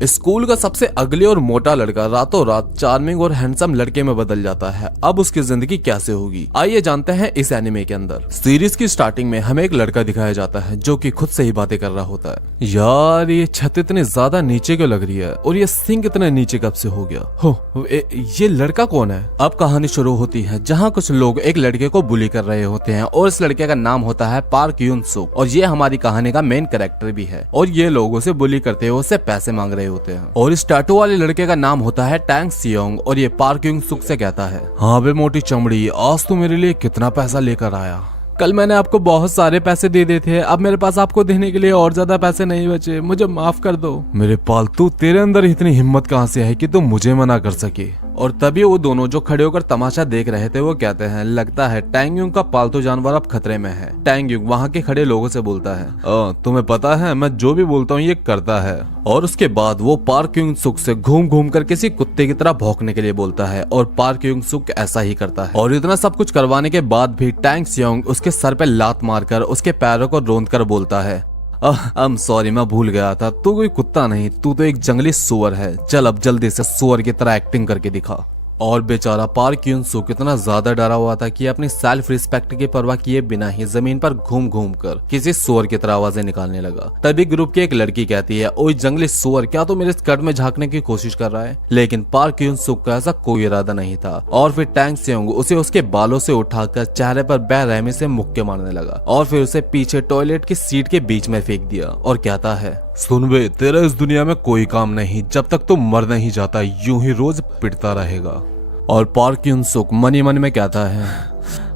School का सबसे अगली और मोटा लड़का रातों रात चार्मिंग और हैंडसम लड़के में बदल जाता है। अब उसकी जिंदगी कैसे होगी, आइए जानते हैं इस एनिमे के अंदर। सीरीज की स्टार्टिंग में हमें एक लड़का दिखाया जाता है जो कि खुद से ही बातें कर रहा होता है। यार ये छत इतनी ज्यादा नीचे क्यों लग रही है और ये सिंक इतने नीचे कब से हो गया हो, ये लड़का कौन है। अब कहानी शुरू होती है जहाँ कुछ लोग एक लड़के को बुली कर रहे होते हैं और इस लड़के का नाम होता है पार्क यून सुक और ये हमारी कहानी का मेन कैरेक्टर भी है। और ये लोग उसे बुली करते हुए उससे पैसे मांग रहे होते हैं। और इस टैटू वाले लड़के का नाम होता है टैंग सियोंग और ये पार्क यून सुक से कहता है, हाँ बे मोटी चमड़ी, आज तू मेरे लिए कितना पैसा लेकर आया। कल मैंने आपको बहुत सारे पैसे दे दिए थे, अब मेरे पास आपको देने के लिए और ज्यादा पैसे नहीं बचे, मुझे माफ कर दो। मेरे पालतू, तेरे अंदर इतनी हिम्मत कहाँ से है कि तुम मुझे मना कर सके। और तभी वो दोनों जो खड़े होकर तमाशा देख रहे थे वो कहते हैं, लगता है टैंग युंग का पालतू जानवर अब खतरे में है। टैंग युंग वहाँ के खड़े लोगों से बोलता है, तुम्हें पता है मैं जो भी बोलता हूँ ये करता है। और उसके बाद वो पार्क यून सुक से घूम घूम कर किसी कुत्ते की तरह भौंकने के लिए बोलता है और पार्क यून सुक ऐसा ही करता है। और इतना सब कुछ करवाने के बाद भी टैंग सियोंग उसके सर पे लात मारकर उसके पैरों को रोंद कर बोलता है, सॉरी मैं भूल गया था, तू कोई कुत्ता नहीं, तू तो एक जंगली सुअर है, चल अब जल्दी से सुअर की तरह एक्टिंग करके दिखा। और बेचारा पार्क यून सुक इतना ज्यादा डरा हुआ था कि अपनी सेल्फ रिस्पेक्ट की परवाह किए बिना ही जमीन पर घूम घूम कर किसी सुअर की तरह आवाजें निकालने लगा। तभी ग्रुप की एक लड़की कहती है, ओए जंगली सुअर, क्या तू मेरे स्कर्ट में झांकने की कोशिश कर रहा है। लेकिन पार्क यून सुक का ऐसा कोई इरादा नहीं था। और फिर टैंग सियोंग उसे उसके बालों से उठाकर चेहरे पर बेरहमी से मुक्के मारने लगा और फिर उसे पीछे टॉयलेट की सीट के बीच में फेंक दिया और कहता है, सुन बे, तेरा इस दुनिया में कोई काम नहीं, जब तक तू मर नहीं जाता यूं ही रोज पिटता रहेगा। और पार्क यून सुक मन ही मन में कहता है,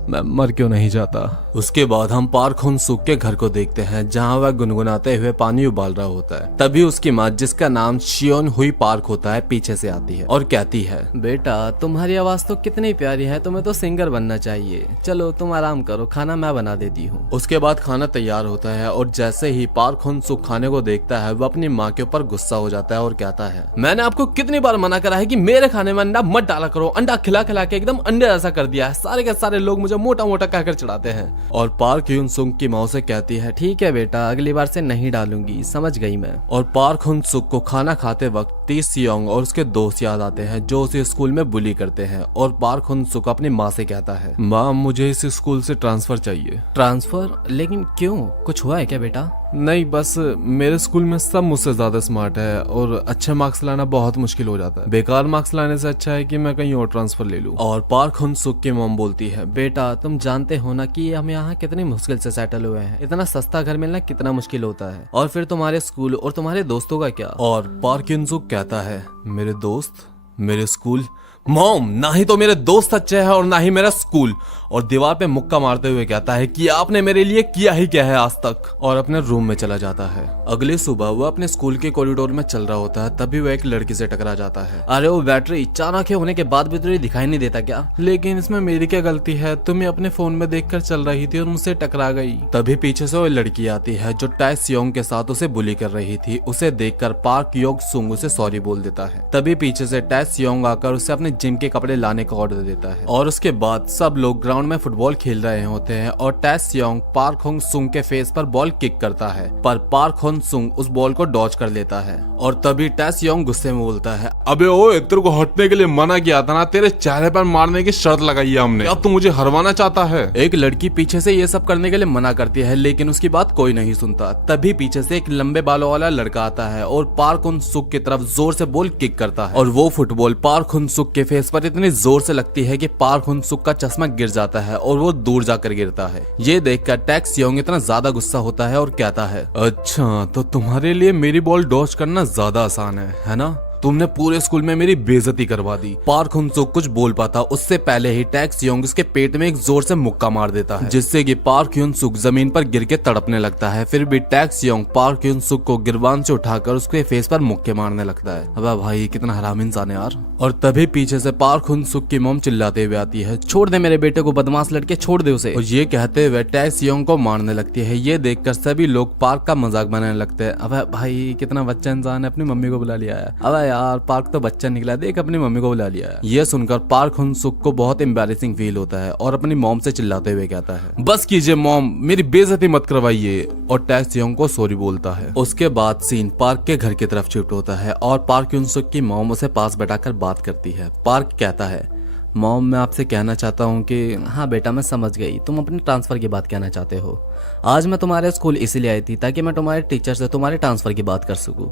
मैं मर क्यों नहीं जाता। उसके बाद हम पार्क हुन सुक के घर को देखते हैं जहां वह गुनगुनाते हुए पानी उबाल रहा होता है। तभी उसकी माँ, जिसका नाम शियोन हुई पार्क होता है, पीछे से आती है और कहती है, बेटा तुम्हारी आवाज तो कितनी प्यारी है, तुम्हें तो सिंगर बनना चाहिए, चलो तुम आराम करो, खाना मैं बना देती हूँ। उसके बाद खाना तैयार होता है और जैसे ही पार्क हुन सुक खाने को देखता है वह अपनी माँ के ऊपर गुस्सा हो जाता है और कहता है, मैंने आपको कितनी बार मना करा है कि मेरे खाने में अंडा मत डाला करो, अंडा खिला खिला के एकदम अंडे ऐसा कर दिया है, सारे के सारे लोग मुझे मोटा मोटा कहकर चढ़ाते हैं। और पार्क यून सुक की माँ से कहती है, ठीक है बेटा, अगली बार से नहीं डालूंगी, समझ गई मैं। और पार्क हुन सुक को खाना खाते वक्त टी सियोंग और उसके दोस्त याद आते हैं जो उसे स्कूल में बुली करते हैं। और पार्क हुन सुक अपनी माँ से कहता है, माँ मुझे इस स्कूल से ट्रांसफर चाहिए। ट्रांसफर? लेकिन क्यों, कुछ हुआ है क्या बेटा? नहीं, बस मेरे स्कूल में सब मुझसे ज्यादा स्मार्ट है और अच्छे मार्क्स लाना बहुत मुश्किल हो जाता है, बेकार मार्क्स लाने से अच्छा है कि मैं कहीं और ट्रांसफर ले लूं। और पार्क हुन सुक की मॉम बोलती है, बेटा तुम जानते हो ना कि हम यहाँ कितनी मुश्किल से सेटल हुए हैं, इतना सस्ता घर मिलना कितना मुश्किल होता है, और फिर तुम्हारे स्कूल और तुम्हारे दोस्तों का क्या। और पार्क हुन सुक कहता है, मेरे दोस्त, मेरे स्कूल, मॉम ना ही तो मेरे दोस्त अच्छे हैं और ना ही मेरा स्कूल। और दीवार पे मुक्का मारते हुए कहता है कि आपने मेरे लिए किया ही क्या है आज तक, और अपने रूम में चला जाता है। अगली सुबह वो अपने स्कूल के कॉरिडोर में चल रहा होता है, तभी वो एक लड़की से टकरा जाता है। अरे वो बैटरी, चार आंखें होने के बाद भी तुझे दिखाई नहीं देता क्या? लेकिन इसमें मेरी क्या गलती है, तुम्हें अपने फोन में देखकर चल रही थी और मुझसे टकरा गई। तभी पीछे से वो लड़की आती है जो टै सियोंग के साथ उसे बुली कर रही थी। उसे देखकर पार्क योग सुंग उसे सॉरी बोल देता है। तभी पीछे से टै सियोंग आकर उसे अपने जिम के कपड़े लाने का ऑर्डर देता है। और उसके बाद सब लोग ग्राउंड में फुटबॉल खेल रहे होते हैं और टै सियोंग पार्क हुन सुक के फेस पर बॉल किक करता है, पर पार्क हुन सुक उस बॉल को डॉज कर लेता है। और तभी टै सियोंग गुस्से में बोलता है, अबे ओए, तेरे को हटने के लिए मना किया था ना, तेरे चेहरे पर मारने की शर्त लगाई है हमने, अब तू मुझे हरवाना चाहता है। एक लड़की पीछे से ये सब करने के लिए मना करती है लेकिन उसकी बात कोई नहीं सुनता। तभी पीछे से एक लंबे बालों वाला लड़का आता है और पार्क हुन सुक की तरफ जोर से बॉल किक करता है और वो फुटबॉल पार्क हुन सुक के फेस पर इतनी जोर से लगती है कि पार्क हुन सुक का चश्मा गिर जाता है और वो दूर जाकर गिरता है। ये देखकर टै सियोंग इतना ज्यादा गुस्सा होता है और कहता है, अच्छा तो तुम्हारे लिए मेरी बॉल डॉज करना ज्यादा आसान है ना? तुमने पूरे स्कूल में मेरी बेइज्जती करवा दी। पार्क हुन सुक कुछ बोल पाता उससे पहले ही टै सियोंग उसके पेट में एक जोर से मुक्का मार देता है, जिससे कि पार्क हुन सुक जमीन पर गिर के तड़पने लगता है। फिर भी टै सियोंग पार्क हुन सुक को गिरबान से उठाकर उसके फेस पर मुक्के मारने लगता है। अबे भाई कितना हरामी इंसान है यार। और तभी पीछे से पार्क हुन सुक की मॉम चिल्लाते हुए आती है, छोड़ दे मेरे बेटे को, बदमाश लड़के, छोड़ दे उसे। और ये कहते हुए टै सियोंग को मारने लगती है। ये देखकर सभी लोग पार्क का मजाक बनाने लगते हैं। अबे भाई कितना बच्चा इंसान है, अपनी मम्मी को बुला लिया है। अबे यार पार्क तो बच्चा निकला, देख अपनी मम्मी को बुला लिया। ये सुनकर पार्क हुन-सुक को बहुत एम्बैरेसिंग फील होता है और अपनी मॉम से चिल्लाते हुए कहता है, बस कीजिए मॉम, मेरी बेइज्जती मत करवाइए, और टैक्स योंग को सॉरी बोलता है। उसके बाद सीन पार्क के घर की तरफ शिफ्ट होता है और पार्क हुन-सुक की मॉम उसे पास बैठाकर बात करती है। पार्क कहता है, मॉम मैं आपसे कहना चाहता हूँ कि हाँ बेटा मैं समझ गई, तुम अपने ट्रांसफ़र की बात कहना चाहते हो। आज मैं तुम्हारे स्कूल इसीलिए आई थी ताकि मैं तुम्हारे टीचर से तुम्हारे ट्रांसफ़र की बात कर सकूँ,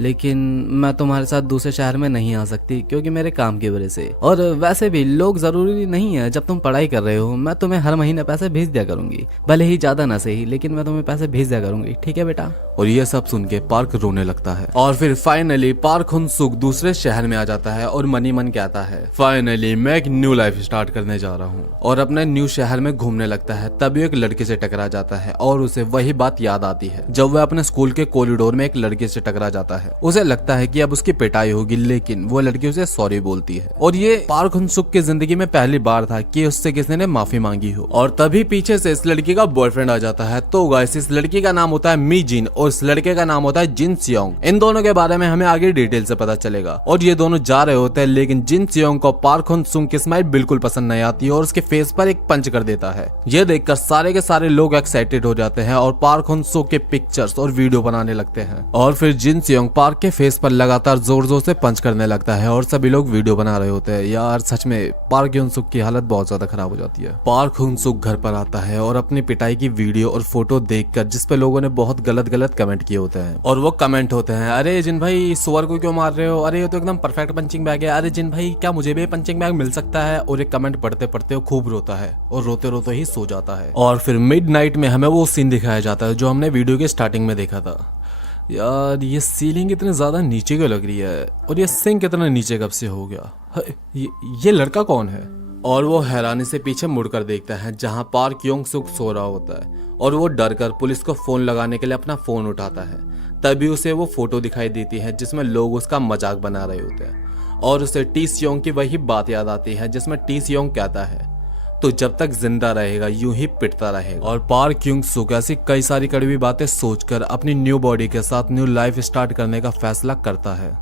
लेकिन मैं तुम्हारे साथ दूसरे शहर में नहीं आ सकती क्योंकि मेरे काम की वजह से। और वैसे भी लोग ज़रूरी नहीं है, जब तुम पढ़ाई कर रहे हो मैं तुम्हें हर महीने पैसे भेज दिया करूँगी, भले ही ज़्यादा ना सही, लेकिन मैं तुम्हें पैसे भेज दिया करूँगी, ठीक है बेटा। और ये सब सुन के पार्क रोने लगता है। और फिर फाइनली पार्क हुन-सुक दूसरे शहर में आ जाता है और मनी मन कहता है, फाइनली मैं एक न्यू लाइफ स्टार्ट करने जा रहा हूँ, और अपने न्यू शहर में घूमने लगता है। तभी एक लड़के से टकरा जाता है और उसे वही बात याद आती है जब वह अपने स्कूल के कॉरिडोर में एक लड़के से टकरा जाता है। उसे लगता है कि अब उसकी पिटाई होगी, लेकिन वो लड़की उसे सॉरी बोलती है। और ये पार्क हुन-सुक की जिंदगी में पहली बार था कि उससे किसी ने माफी मांगी हो। और तभी पीछे से इस लड़की का बॉयफ्रेंड आ जाता है। तो गाइस इस लड़की का नाम होता है मी जिन और इस लड़के का नाम होता है जिन सियोंग। इन दोनों के बारे में हमें आगे डिटेल से पता चलेगा। और ये दोनों जा रहे होते हैं, लेकिन जिन सियोंग को पार्क हुन-सुक की स्माइल बिल्कुल पसंद नहीं आती और उसके फेस पर एक पंच कर देता है। ये देखकर सारे के सारे लोग एक्साइटेड हो जाते हैं और पार्क हुन-सुक के पिक्चर्स और वीडियो बनाने लगते हैं। और फिर जिन सियोंग पार्क के फेस पर लगातार जोर जोर से पंच करने लगता है और सभी लोग वीडियो बना रहे होते हैं। यार सच में पार्क हुन-सुक की हालत बहुत ज्यादा खराब हो जाती है। पार्क हुन-सुक घर पर आता है और अपनी पिटाई की वीडियो और फोटो देखकर जिसपे लोगों ने बहुत गलत गलत कमेंट किए होते हैं। और वो कमेंट होते हैं, अरे जिन भाई सुअर को क्यों मार रहे हो, अरे ये तो एकदम परफेक्ट पंचिंग बैग है, अरे जिन भाई क्या मुझे भी पंचिंग बैग मिल सकता है। और ये कमेंट पढ़ते पढ़ते वो खूब रोता है और रोते रोते ही सो जाता है। और फिर मिडनाइट में हमें वो सीन दिखाया जाता है जो हमने वीडियो के स्टार्टिंग में देखा था। यार ये सीलिंग इतनी ज्यादा नीचे क्यों लग रही है और ये सिंक इतना नीचे कब से हो गया, ये लड़का कौन है। और वो हैरानी से पीछे मुड़कर देखता है जहां पार्क हुन-सुक सो रहा होता है और वो डर कर पुलिस को फोन लगाने के लिए अपना फोन उठाता है। तभी उसे वो फोटो दिखाई देती है जिसमें लोग उसका मजाक बना रहे होते हैं और उसे टी सियोंग की वही बात याद आती है जिसमें टी सियोंग कहता है, तो जब तक जिंदा रहेगा यूं ही पिटता रहेगा। और पार्क हुन-सुक ऐसी कई सारी कड़वी बातें सोचकर अपनी न्यू बॉडी के साथ न्यू लाइफ स्टार्ट करने का फैसला करता है।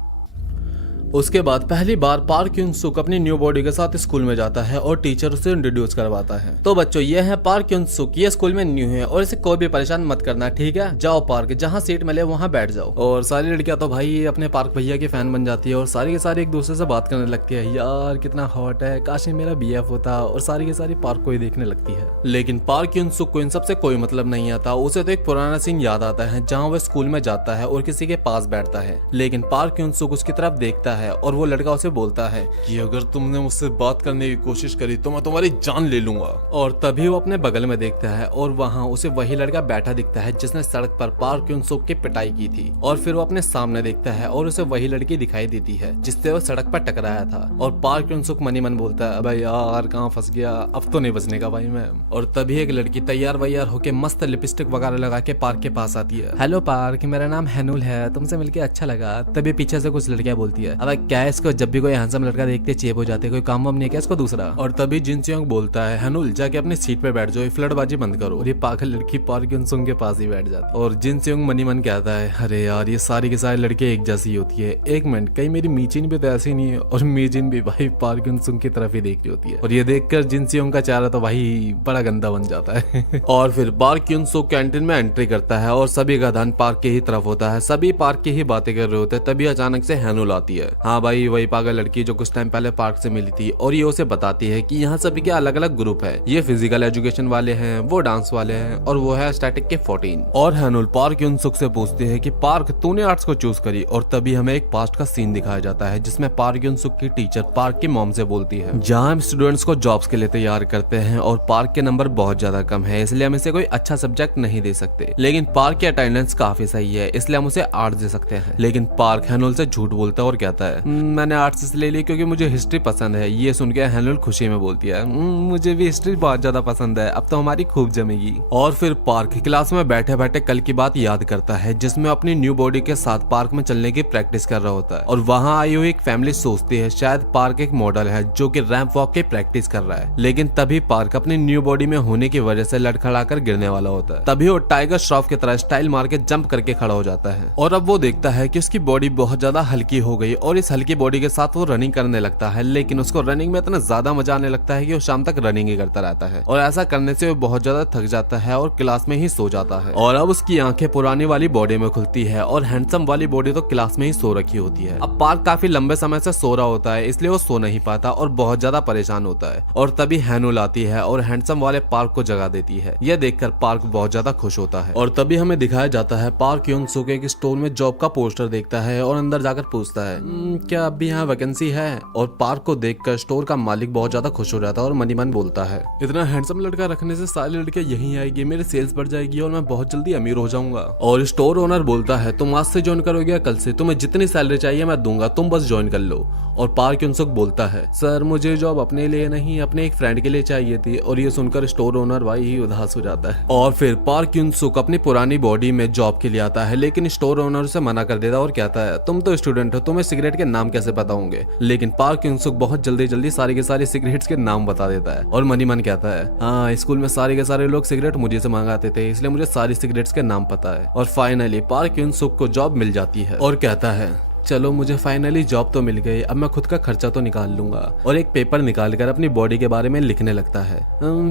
उसके बाद पहली बार पार्क हुन-सुक अपनी न्यू बॉडी के साथ स्कूल में जाता है और टीचर उसे इंट्रोड्यूस करवाता है। तो बच्चों ये है पार्क हुन-सुक, ये स्कूल में न्यू है और इसे कोई भी परेशान मत करना, ठीक है। जाओ पार्क, जहाँ सीट मिले वहाँ बैठ जाओ। और सारी लड़कियां तो भाई अपने पार्क भैया की फैन बन जाती है और सारी के सारी एक दूसरे से बात करने लगती है, यार कितना हॉट है, काश ये मेरा BF होता। और सारी की सारी पार्क को ही देखने लगती है। लेकिन पार्क हुन-सुक को इन सबसे कोई मतलब नहीं आता। उसे तो एक पुराना सीन याद आता है जहाँ वह स्कूल में जाता है और किसी के पास बैठता है, लेकिन पार्क हुन-सुक उसकी तरफ देखता है और वो लड़का उसे बोलता है कि अगर तुमने मुझसे बात करने की कोशिश करी तो मैं तुम्हारी जान ले लूंगा। और तभी वो अपने बगल में देखता है और वहाँ उसे वही लड़का बैठा दिखता है जिसने सड़क पर पार्क हुन-सुक की पिटाई की थी। और फिर वो अपने सामने देखता है और उसे वही लड़की दिखाई देती है जिससे वो सड़क पर टकराया था। और पार्क हुन-सुक मनी मन बोलता है, अबे यार कहाँ फंस गया, अब तो नहीं बचने का भाई मैं। और तभी एक लड़की तैयार वैयार होके मस्त लिपस्टिक वगैरह लगा के पार्क के पास आती है। हेलो पार्क, मेरा नाम हैनुल है, तुमसे मिलके अच्छा लगा। तभी पीछे से कुछ लड़कियां बोलती है, अब क्या इसको जब भी कोई हैंडसम लड़का देखते चेप हो जाते, कोई काम वाम नहीं है क्या इसको दूसरा। और तभी जिन सियोंग बोलता है, हैनुल जाके अपनी सीट पे बैठ जाओ, फ्लर्टबाजी बंद करो। और ये पागल लड़की पार्क हुन-सुक के पास ही बैठ जाती है। और जिन सियोंग मनी मन कहता है, अरे यार ये सारी की सारी लड़के एक जैसी होती है, एक मिनट कहीं मेरी मीचिन भी तो ऐसी नहीं है। और मीचिन भी भाई पार्क हुन-सुक की तरफ ही देख रही होती है। और ये देखकर जिन सियोंग का चेहरा तो भाई बड़ा गंदा बन जाता है। और फिर पार्क हुन-सुक कैंटीन में एंट्री करता है और सभी का ध्यान पार्क के ही तरफ होता है, सभी पार्क की ही बातें कर रहे होते हैं। तभी अचानक से हैनुल आती है। हाँ भाई वही पागल लड़की जो कुछ टाइम पहले पार्क से मिली थी। और ये उसे बताती है कि यहाँ सभी के अलग अलग ग्रुप है, ये फिजिकल एजुकेशन वाले हैं, वो डांस वाले हैं और वो है स्टैटिक के 14। और हैनुल पार्क हुन-सुक से पूछती है कि पार्क तूने आर्ट्स को चूज करी। और तभी हमें एक पास्ट का सीन दिखाया जाता है जिसमें पार्क हुन-सुक की टीचर पार्क की मॉम से बोलती है, जहाँ हम स्टूडेंट्स को जॉब्स के लिए तैयार करते हैं और पार्क के नंबर बहुत ज्यादा कम है, इसलिए हम इसे कोई अच्छा सब्जेक्ट नहीं दे सकते, लेकिन पार्क की अटेंडेंस काफी सही है इसलिए हम उसे आर्ट्स दे सकते हैं। लेकिन पार्क हैनुल से झूठ बोलता है और कहता है, मैंने आर्ट्स इसलिए ली क्योंकि मुझे हिस्ट्री पसंद है। ये सुन के हैनुल खुशी में बोलती है, मुझे भी हिस्ट्री बहुत ज्यादा पसंद है, अब तो हमारी खूब जमेगी। और फिर पार्क क्लास में बैठे बैठे कल की बात याद करता है जिसमें अपनी न्यू बॉडी के साथ पार्क में चलने की प्रैक्टिस कर रहा होता है। और वहाँ आई हुई एक फैमिली सोचती है शायद पार्क एक मॉडल है जो कि रैंप वॉक की प्रैक्टिस कर रहा है, लेकिन तभी पार्क अपनी न्यू बॉडी में होने की वजह से लड़खड़ाकर गिरने वाला होता है। तभी वो टाइगर श्रॉफ की तरह स्टाइल मार के जंप करके खड़ा हो जाता है और अब वो देखता है कि उसकी बॉडी बहुत ज्यादा हल्की हो गई और इस हल्की बॉडी के साथ वो रनिंग करने लगता है, लेकिन उसको रनिंग में इतना ज्यादा मजा आने लगता है कि वो शाम तक रनिंग ही करता रहता है और ऐसा करने से वो बहुत ज्यादा थक जाता है और क्लास में ही सो जाता है। और अब उसकी आंखें पुरानी वाली बॉडी में खुलती है और हैंडसम वाली बॉडी तो क्लास में ही सो रखी होती है। अब पार्क काफी लंबे समय से सो रहा होता है, इसलिए वो सो नहीं पाता और बहुत ज्यादा परेशान होता है। और तभी हैनुल आती है और हैंडसम वाले पार्क को जगा देती है। यह देखकर पार्क बहुत ज्यादा खुश होता है। और तभी हमें दिखाया जाता है पार्क यून सुक एक स्टोर में जॉब का पोस्टर देखता है और अंदर जाकर पूछता है क्या अभी यहाँ वैकेंसी है। और पार्क को देखकर स्टोर का मालिक बहुत ज्यादा खुश हो जाता है और मनी मन बोलता है इतना हैंडसम लड़का रखने से सारी लड़कियां यहीं आएगी, मेरे सेल्स बढ़ जाएगी और मैं बहुत जल्दी अमीर हो जाऊंगा। और स्टोर ओनर बोलता है तुम आज से ज्वाइन करोगे या कल से, तुम्हें जितनी सैलरी चाहिए मैं दूंगा, तुम बस ज्वाइन कर लो। और पार्क यून सुक बोलता है सर मुझे जॉब अपने लिए नहीं अपने एक फ्रेंड के लिए चाहिए थी। और ये सुनकर स्टोर ओनर भाई ही उदास हो जाता है। और फिर पार्क यून सुक अपनी पुरानी बॉडी में जॉब के लिए आता है, लेकिन स्टोर ओनर उसे मना कर देता है और कहता है तुम तो स्टूडेंट हो, तुम्हें सिगरेट के नाम कैसे पता होंगे। लेकिन पार्क यून सुक बहुत जल्दी जल्दी सारे के सारे सिगरेट्स के नाम बता देता है और मनी मन कहता है हाँ स्कूल में सारे के सारे लोग सिगरेट मुझे से मंगाते थे, इसलिए मुझे सारी सिगरेट्स के नाम पता है। और फाइनली पार्क यून सुक को जॉब मिल जाती है और कहता है चलो मुझे फाइनली जॉब तो मिल गई, अब मैं खुद का खर्चा तो निकाल लूंगा। और एक पेपर निकालकर अपनी बॉडी के बारे में लिखने लगता है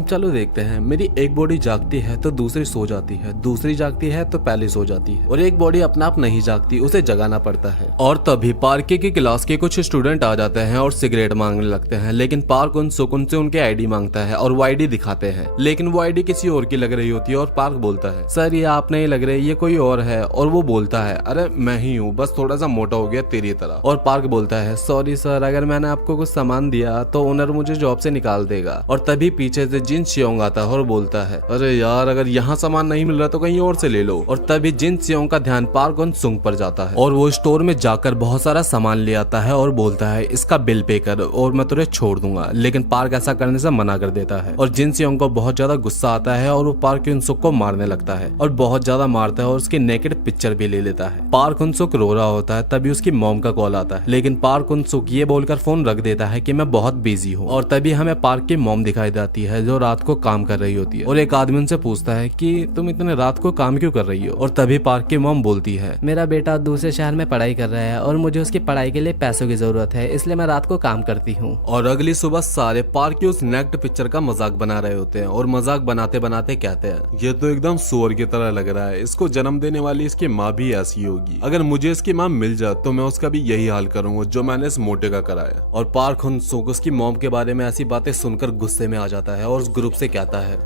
चलो देखते हैं, मेरी एक बॉडी जागती है तो दूसरी सो जाती है, दूसरी जागती है तो पहले सो जाती है और एक बॉडी अपना आप नहीं जागती, उसे जगाना पड़ता है। और तभी पार्क की क्लास के कुछ स्टूडेंट आ जाते हैं और सिगरेट मांगने लगते हैं, लेकिन पार्क उन सुकून से उनके आईडी मांगता है और वो आईडी दिखाते हैं, लेकिन वो आईडी किसी और की लग रही होती है। और पार्क बोलता है सर ये आप नहीं लग रहे, ये कोई और है। और वो बोलता है अरे मैं ही हूँ, बस थोड़ा सा मोटा हो गया तेरी तरह। और पार्क बोलता है सॉरी सर, अगर मैंने आपको कुछ सामान दिया तो ओनर मुझे जॉब से निकाल देगा। और तभी पीछे से जिन सियोंग आता है और बोलता है अरे यार अगर यहाँ सामान नहीं मिल रहा तो कहीं और से ले लो। और तभी जिन सियोंग का ध्यान पार्क उन सुंग पर जाता है और वो स्टोर में जाकर बहुत सारा सामान ले आता है और बोलता है इसका बिल पे कर और मैं तुझे छोड़ दूंगा। लेकिन पार्क ऐसा करने से मना कर देता है और जिन सियोंग को बहुत ज्यादा गुस्सा आता है और वो पार्क उन सुक को मारने लगता है और बहुत ज्यादा मारता है और उसकी नेकेड पिक्चर भी ले लेता है। पार्क उन सुक रो रहा होता है, तभी उसकी मॉम का कॉल आता है, लेकिन पार्क उन सुक ये बोलकर फोन रख देता है कि मैं बहुत बिजी हूँ। और तभी हमें पार्क की मॉम दिखाई जाती है जो रात को काम कर रही होती है और एक आदमी उनसे पूछता है कि तुम इतने रात को काम क्यों कर रही हो। और तभी पार्क की मॉम बोलती है मेरा बेटा दूसरे शहर में पढ़ाई कर रहा है और मुझे उसकी पढ़ाई के लिए पैसों की जरूरत है, इसलिए मैं रात को काम करती हूँ। और अगली सुबह सारे पार्क की उस नेक्ड पिक्चर का मजाक बना रहे होते हैं और मजाक बनाते बनाते कहते हैं ये तो एकदम सुअर की तरह लग रहा है, इसको जन्म देने वाली इसकी माँ भी ऐसी होगी, अगर मुझे इसकी माँ मिल जाए तो मैं उसका भी यही हाल करूंगा जो मैंने इस मोटे का कराया। और पार्क हुन सुक उसकी मॉम के बारे में ऐसी बातें सुनकर गुस्से में आ जाता है और उस ग्रुप से कहता है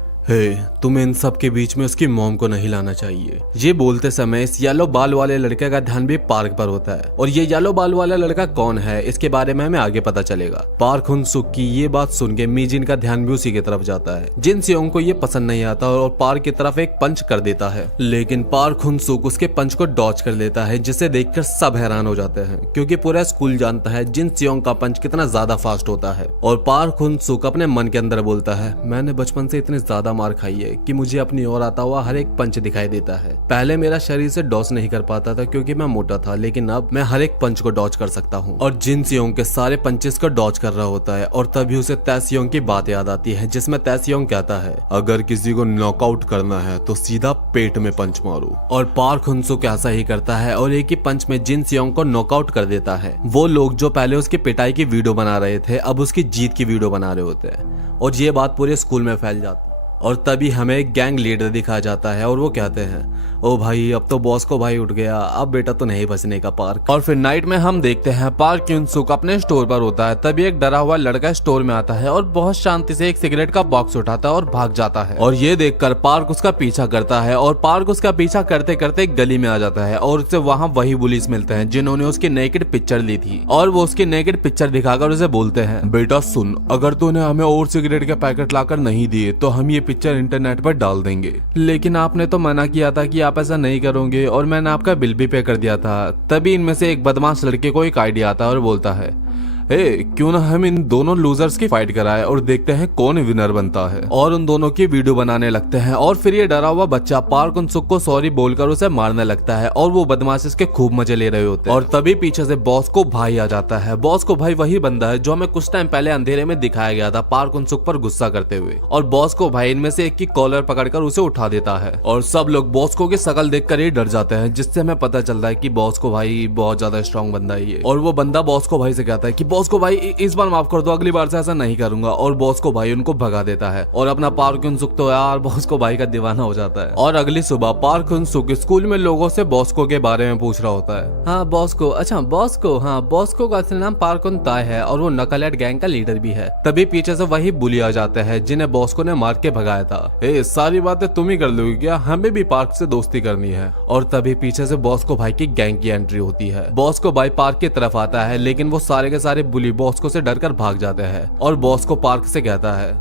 तुम्हें इन सब के बीच में उसकी मॉम को नहीं लाना चाहिए। ये बोलते समय इस येलो बाल वाले लड़के का ध्यान भी पार्क पर होता है और ये येलो बाल वाला लड़का कौन है इसके बारे में हमें आगे पता चलेगा। पार्क हुन सुक की ये बात सुन के मीजिन का ध्यान भी उसी की तरफ जाता है। जिन सियोंग को ये पसंद नहीं आता और पार्क की तरफ एक पंच कर देता है, लेकिन पार्क हुन सुक उसके पंच को डॉच कर लेता है, जिसे देखकर सब हैरान हो जाते हैं क्योंकि पूरा स्कूल जानता है जिन सियोंग का पंच कितना ज्यादा फास्ट होता है। और पार्क हुन सुक अपने मन के अंदर बोलता है मैंने बचपन से इतने ज्यादा मार खाई है कि मुझे अपनी ओर आता हुआ हर एक पंच दिखाई देता है। पहले मेरा शरीर से डॉच नहीं कर पाता था क्योंकि मैं मोटा था, लेकिन अब मैं हर एक पंच को डॉच कर सकता हूँ। और जिन सियोंग के सारे पंचेस को डॉच कर रहा होता है और तभी उसे तैसियोंग की बात याद आती है जिसमें तैसियोंग कहता है अगर किसी को नॉकआउट करना है तो सीधा पेट में पंच मारो। और पार्क हुन सुक ऐसा ही करता है और एक ही पंच में जिन सियोंग को नॉकआउट कर देता है। वो लोग जो पहले उसकी पिटाई की वीडियो बना रहे थे अब उसकी जीत की वीडियो बना रहे होते हैं और ये बात पूरे स्कूल में फैल जाती है। और तभी हमें एक गैंग लीडर दिखाया जाता है और वो कहते हैं ओ भाई अब तो बॉस को भाई उठ गया, अब बेटा तो नहीं बचने का पार्क। और फिर नाइट में हम देखते हैं पार्क यून सुक अपने स्टोर पर होता है, तभी एक डरा हुआ लड़का स्टोर में आता है और बहुत शांति से एक सिगरेट का बॉक्स उठाता है और भाग जाता है। और ये देखकर पार्क उसका पीछा करता है और पार्क उसका पीछा करते करते एक गली में आ जाता है और उससे वहाँ वही पुलिस मिलते हैं जिन्होंने उसकी नेकेड पिक्चर ली थी। और वो उसकी नेकेड पिक्चर दिखाकर उसे बोलते हैं बेटा सुन, अगर तूने हमें और सिगरेट के पैकेट लाकर नहीं दिए तो हम ये पिक्चर इंटरनेट पर डाल देंगे। लेकिन आपने तो मना किया था कि आप ऐसा नहीं करोगे और मैंने आपका बिल भी पे कर दिया था। तभी इनमें से एक बदमाश लड़के को एक आइडिया आता है और बोलता है क्यों ना हम इन दोनों लूजर्स की फाइट कराए और देखते हैं कौन विनर बनता है। और उन दोनों की वीडियो बनाने लगते हैं और फिर ये डरा हुआ बच्चा पार्क उन-सुक को सॉरी बोलकर उसे मारने लगता है और वो बदमाश इसके खूब मजे ले रहे होते हैं। और तभी पीछे से बॉस को भाई आ जाता है। बॉस को भाई वही बंदा है जो हमें कुछ टाइम पहले अंधेरे में दिखाया गया था पार्क उन-सुक पर गुस्सा करते हुए। और बॉस को भाई इनमें से एक की कॉलर पकड़कर उसे उठा देता है और सब लोग बॉस को की शकल देखकर ही डर जाते हैं, जिससे हमें पता चलता है कि बॉस को भाई बहुत ज्यादा स्ट्रॉन्ग बंदा ही है। और वो बंदा बॉस को भाई से कहता है कि बॉस को भाई इस बार माफ कर दो, अगली बार से ऐसा नहीं करूंगा। और बॉस को भाई उनको भगा देता है और अपना पार्क उन-सुक तो यार बॉस को भाई का दीवाना हो जाता है। और अगली सुबह पार्क उन-सुक स्कूल में लोगों से बॉस्को के बारे में पूछ रहा होता है। हाँ बॉस्को, अच्छा बॉस्को, हाँ बॉस्को का असली नाम पार्क उन ताय है और वो नकलहेड गैंग का लीडर भी है। तभी पीछे से वही बुली आ जाता है जिन्हें बॉस्को ने मार के भगाया था। सारी बातें तुम ही कर लोगी क्या, हमें भी पार्क से दोस्ती करनी है। और तभी पीछे से बॉस्को भाई की गैंग की एंट्री होती है। बॉस्को भाई पार्क की तरफ आता है लेकिन वो सारे के सारे बुली बॉस्को से डरकर भाग जाते हैं। और बॉस्को पार्क से कहता है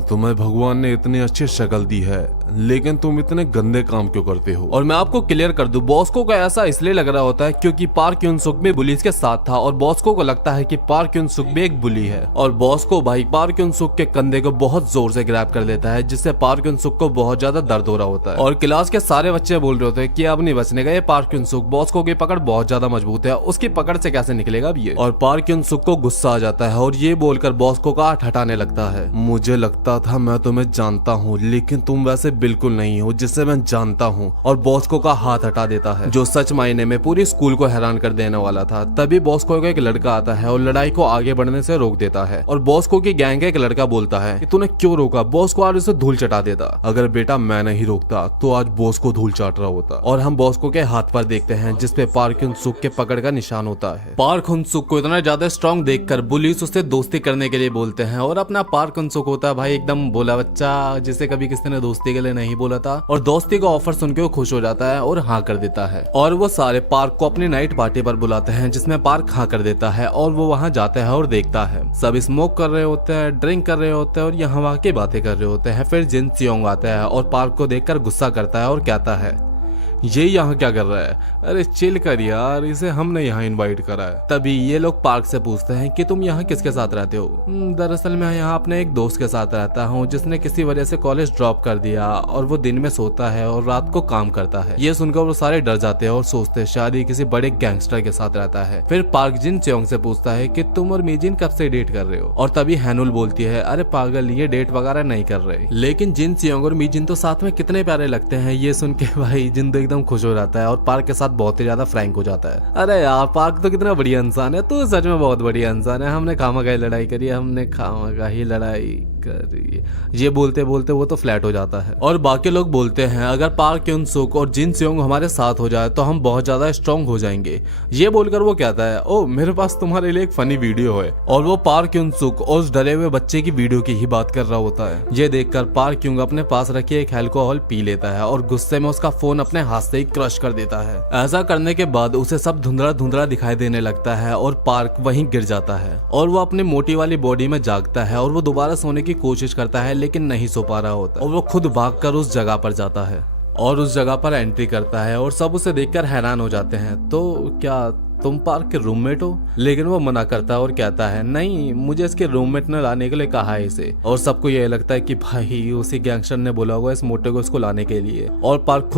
तुम्हें भगवान ने इतनी अच्छी शक्ल दी है लेकिन तुम इतने गंदे काम क्यों करते हो। और मैं आपको क्लियर कर दूं, बॉस्को को ऐसा इसलिए लग रहा होता है क्योंकि पार्क उन-सुक भी बुलीज के साथ था और बॉस्को को लगता है कि पार्क उन-सुक भी एक बुली है। और बॉस्को भाई पार्क उन-सुक के कंधे को बहुत जोर से ग्रैब कर लेता है जिससे पार्क उन-सुक को बहुत ज्यादा दर्द हो रहा होता है। और क्लास के सारे बच्चे बोल रहे होते हैं कि अब नहीं बचने का ये पार्क उन-सुक, बॉस्को की पकड़ बहुत ज्यादा मजबूत है, उसकी पकड़ से कैसे निकलेगा अब ये। और पार्क उन-सुक को गुस्सा आ जाता है और ये बोलकर बॉस्को का हाथ हटाने लगता है। मुझे लगता था मैं तुम्हें जानता हूँ लेकिन तुम वैसे बिल्कुल नहीं हो जिससे मैं जानता हूँ। और बॉस्को का हाथ हटा देता है जो सच मायने में पूरी स्कूल को हैरान कर देने वाला था। तभी बॉस्को को एक लड़का आता है और लड़ाई को आगे बढ़ने से रोक देता है। और बॉस्को की गैंग का एक लड़का बोलता है कि तूने क्यों रोका, बॉस को आज उसे धूल चटा देता। अगर बेटा मैं नहीं रोकता तो आज बॉस को धूल चाट रहा होता। और हम बॉस्को के हाथ पर देखते हैं जिसपे पार्क उन-सुक के पकड़ का निशान होता है। पार्क उन-सुक को इतना ज्यादा स्ट्रॉन्ग देखकर बुलीस उससे दोस्ती करने के लिए बोलते हैं और अपना पार्क उन-सुक होता है भाई एकदम भोला बच्चा जिसे कभी किसी ने दोस्ती के लिए नहीं बोला था। और दोस्ती का ऑफर सुनकर वो खुश हो जाता है और हाँ कर देता है। और वो सारे पार्क को अपनी नाइट पार्टी पर बुलाते हैं जिसमें पार्क हाँ कर देता है। और वो वहाँ जाता है और देखता है सब स्मोक कर रहे होते हैं, ड्रिंक कर रहे होते हैं और यहाँ वहाँ की बातें कर रहे होते हैं। फिर जिन सियोंग आता है और पार्क को देखकर गुस्सा करता है और कहता है ये यहाँ क्या कर रहा है, अरे चिल कर यार, इसे हमने यहाँ इनवाइट करा है। तभी ये लोग पार्क से पूछते हैं कि तुम यहाँ किसके साथ रहते हो। दरअसल मैं यहाँ अपने एक दोस्त के साथ रहता हूँ जिसने किसी वजह से कॉलेज ड्रॉप कर दिया और वो दिन में सोता है और रात को काम करता है। ये सुनकर वो सारे डर जाते हैं और सोचते हैं शायद ये किसी बड़े गैंगस्टर के साथ रहता है। फिर पार्क जिन चियोंग से पूछता है कि तुम और मीजिन कब से डेट कर रहे हो। और तभी हैनुल बोलती है अरे पागल, ये डेट वगैरह नहीं कर रहे। लेकिन जिन चियोंग और मीजिन तो साथ में कितने प्यारे लगते हैं। ये सुन के भाई जिन तो एकदम खुश हो जाता है और पार्क के साथ बहुत ही ज्यादा फ्रैंक हो जाता है। अरे यार पार्क तो कितना बढ़िया इंसान है, तू सच में बहुत बढ़िया इंसान है, हमने खामखा लड़ाई करी, हमने खामखा ही लड़ाई करी। ये बोलते बोलते वो तो फ्लैट हो जाता है। और बाकी लोग बोलते हैं अगर पार्क उन-सुक और जिन सियोंग हमारे साथ हो जाए तो हम बहुत ज्यादा स्ट्रॉन्ग हो जाएंगे। ये बोलकर वो कहता है ओ मेरे पास तुम्हारे लिए एक फनी वीडियो है। और वो पार्क उन-सुक और उस डरे हुए बच्चे की वीडियो की ही बात कर रहा होता है। ये देखकर पार्क यूंग अपने पास रखी एक अल्कोहल पी लेता है और गुस्से में उसका फोन अपने हाथ से ही क्रश कर देता है। ऐसा करने के बाद उसे सब धुंधला धुंधला दिखाई देने लगता है और पार्क वहीं गिर जाता है। और वो अपनी मोटी वाली बॉडी में जागता है और वो दोबारा सोने की कोशिश करता है लेकिन नहीं सो पा रहा होता। और वो खुद भागकर उस जगह पर जाता है और उस जगह पर एंट्री करता है और सब उसे देखकर हैरान हो जाते हैं। तो क्या तुम पार्क के रूममेट हो? लेकिन वो मना करता है और कहता है नहीं, मुझे इसके रूममेट ने लाने के लिए कहा है इसे। और सबको ये लगता है कि भाई उसी गैंगस्टर ने बोला होगा इस मोटे को इसको लाने के लिए। और पार्क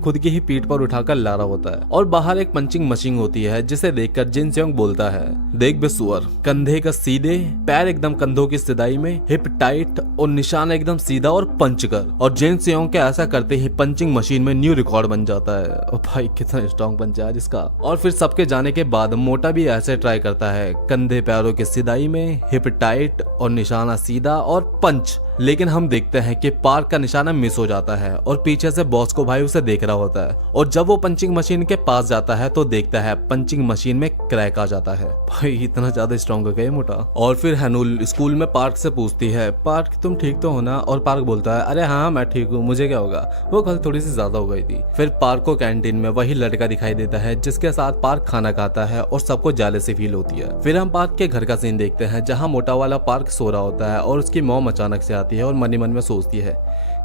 खुद की ही पीठ पर उठाकर ला रहा होता है। और बाहर एक पंचिंग मशीन होती है जिसे देखकर जिन सियोंग बोलता है देख बे सुअर, कंधे का सीधे, पैर एकदम कंधों की सिधाई में, हिप टाइट और निशान एकदम सीधा और पंच कर। और जिन सियोंग के ऐसा करते ही पंचिंग मशीन में न्यू रिकॉर्ड बन जाता है। और भाई कितना स्ट्रॉन्ग पंच है इसका। और फिर सबके जाने के बाद मोटा भी ऐसे ट्राई करता है, कंधे पैरों की सिधाई में, हिप टाइट और निशाना सीधा और पंच। लेकिन हम देखते हैं कि पार्क का निशाना मिस हो जाता है और पीछे से बॉस्को भाई उसे देख रहा होता है। और जब वो पंचिंग मशीन के पास जाता है तो देखता है पंचिंग मशीन में क्रैक आ जाता है। भाई इतना ज्यादा स्ट्रॉन्ग हो गया मोटा। और फिर हैनुल स्कूल में पार्क से पूछती है पार्क तुम ठीक तो हो ना? और पार्क बोलता है अरे हाँ मैं ठीक हूँ, मुझे क्या होगा, वो कल थोड़ी सी ज्यादा हो गई थी। फिर पार्क को कैंटीन में वही लड़का दिखाई देता है जिसके साथ पार्क खाना खाता है और सबको जेलसी फील होती है। फिर हम पार्क के घर का सीन देखते हैं जहाँ मोटा वाला पार्क सो रहा होता है और उसकी मॉम अचानक से आती है और मन ही मन में सोचती है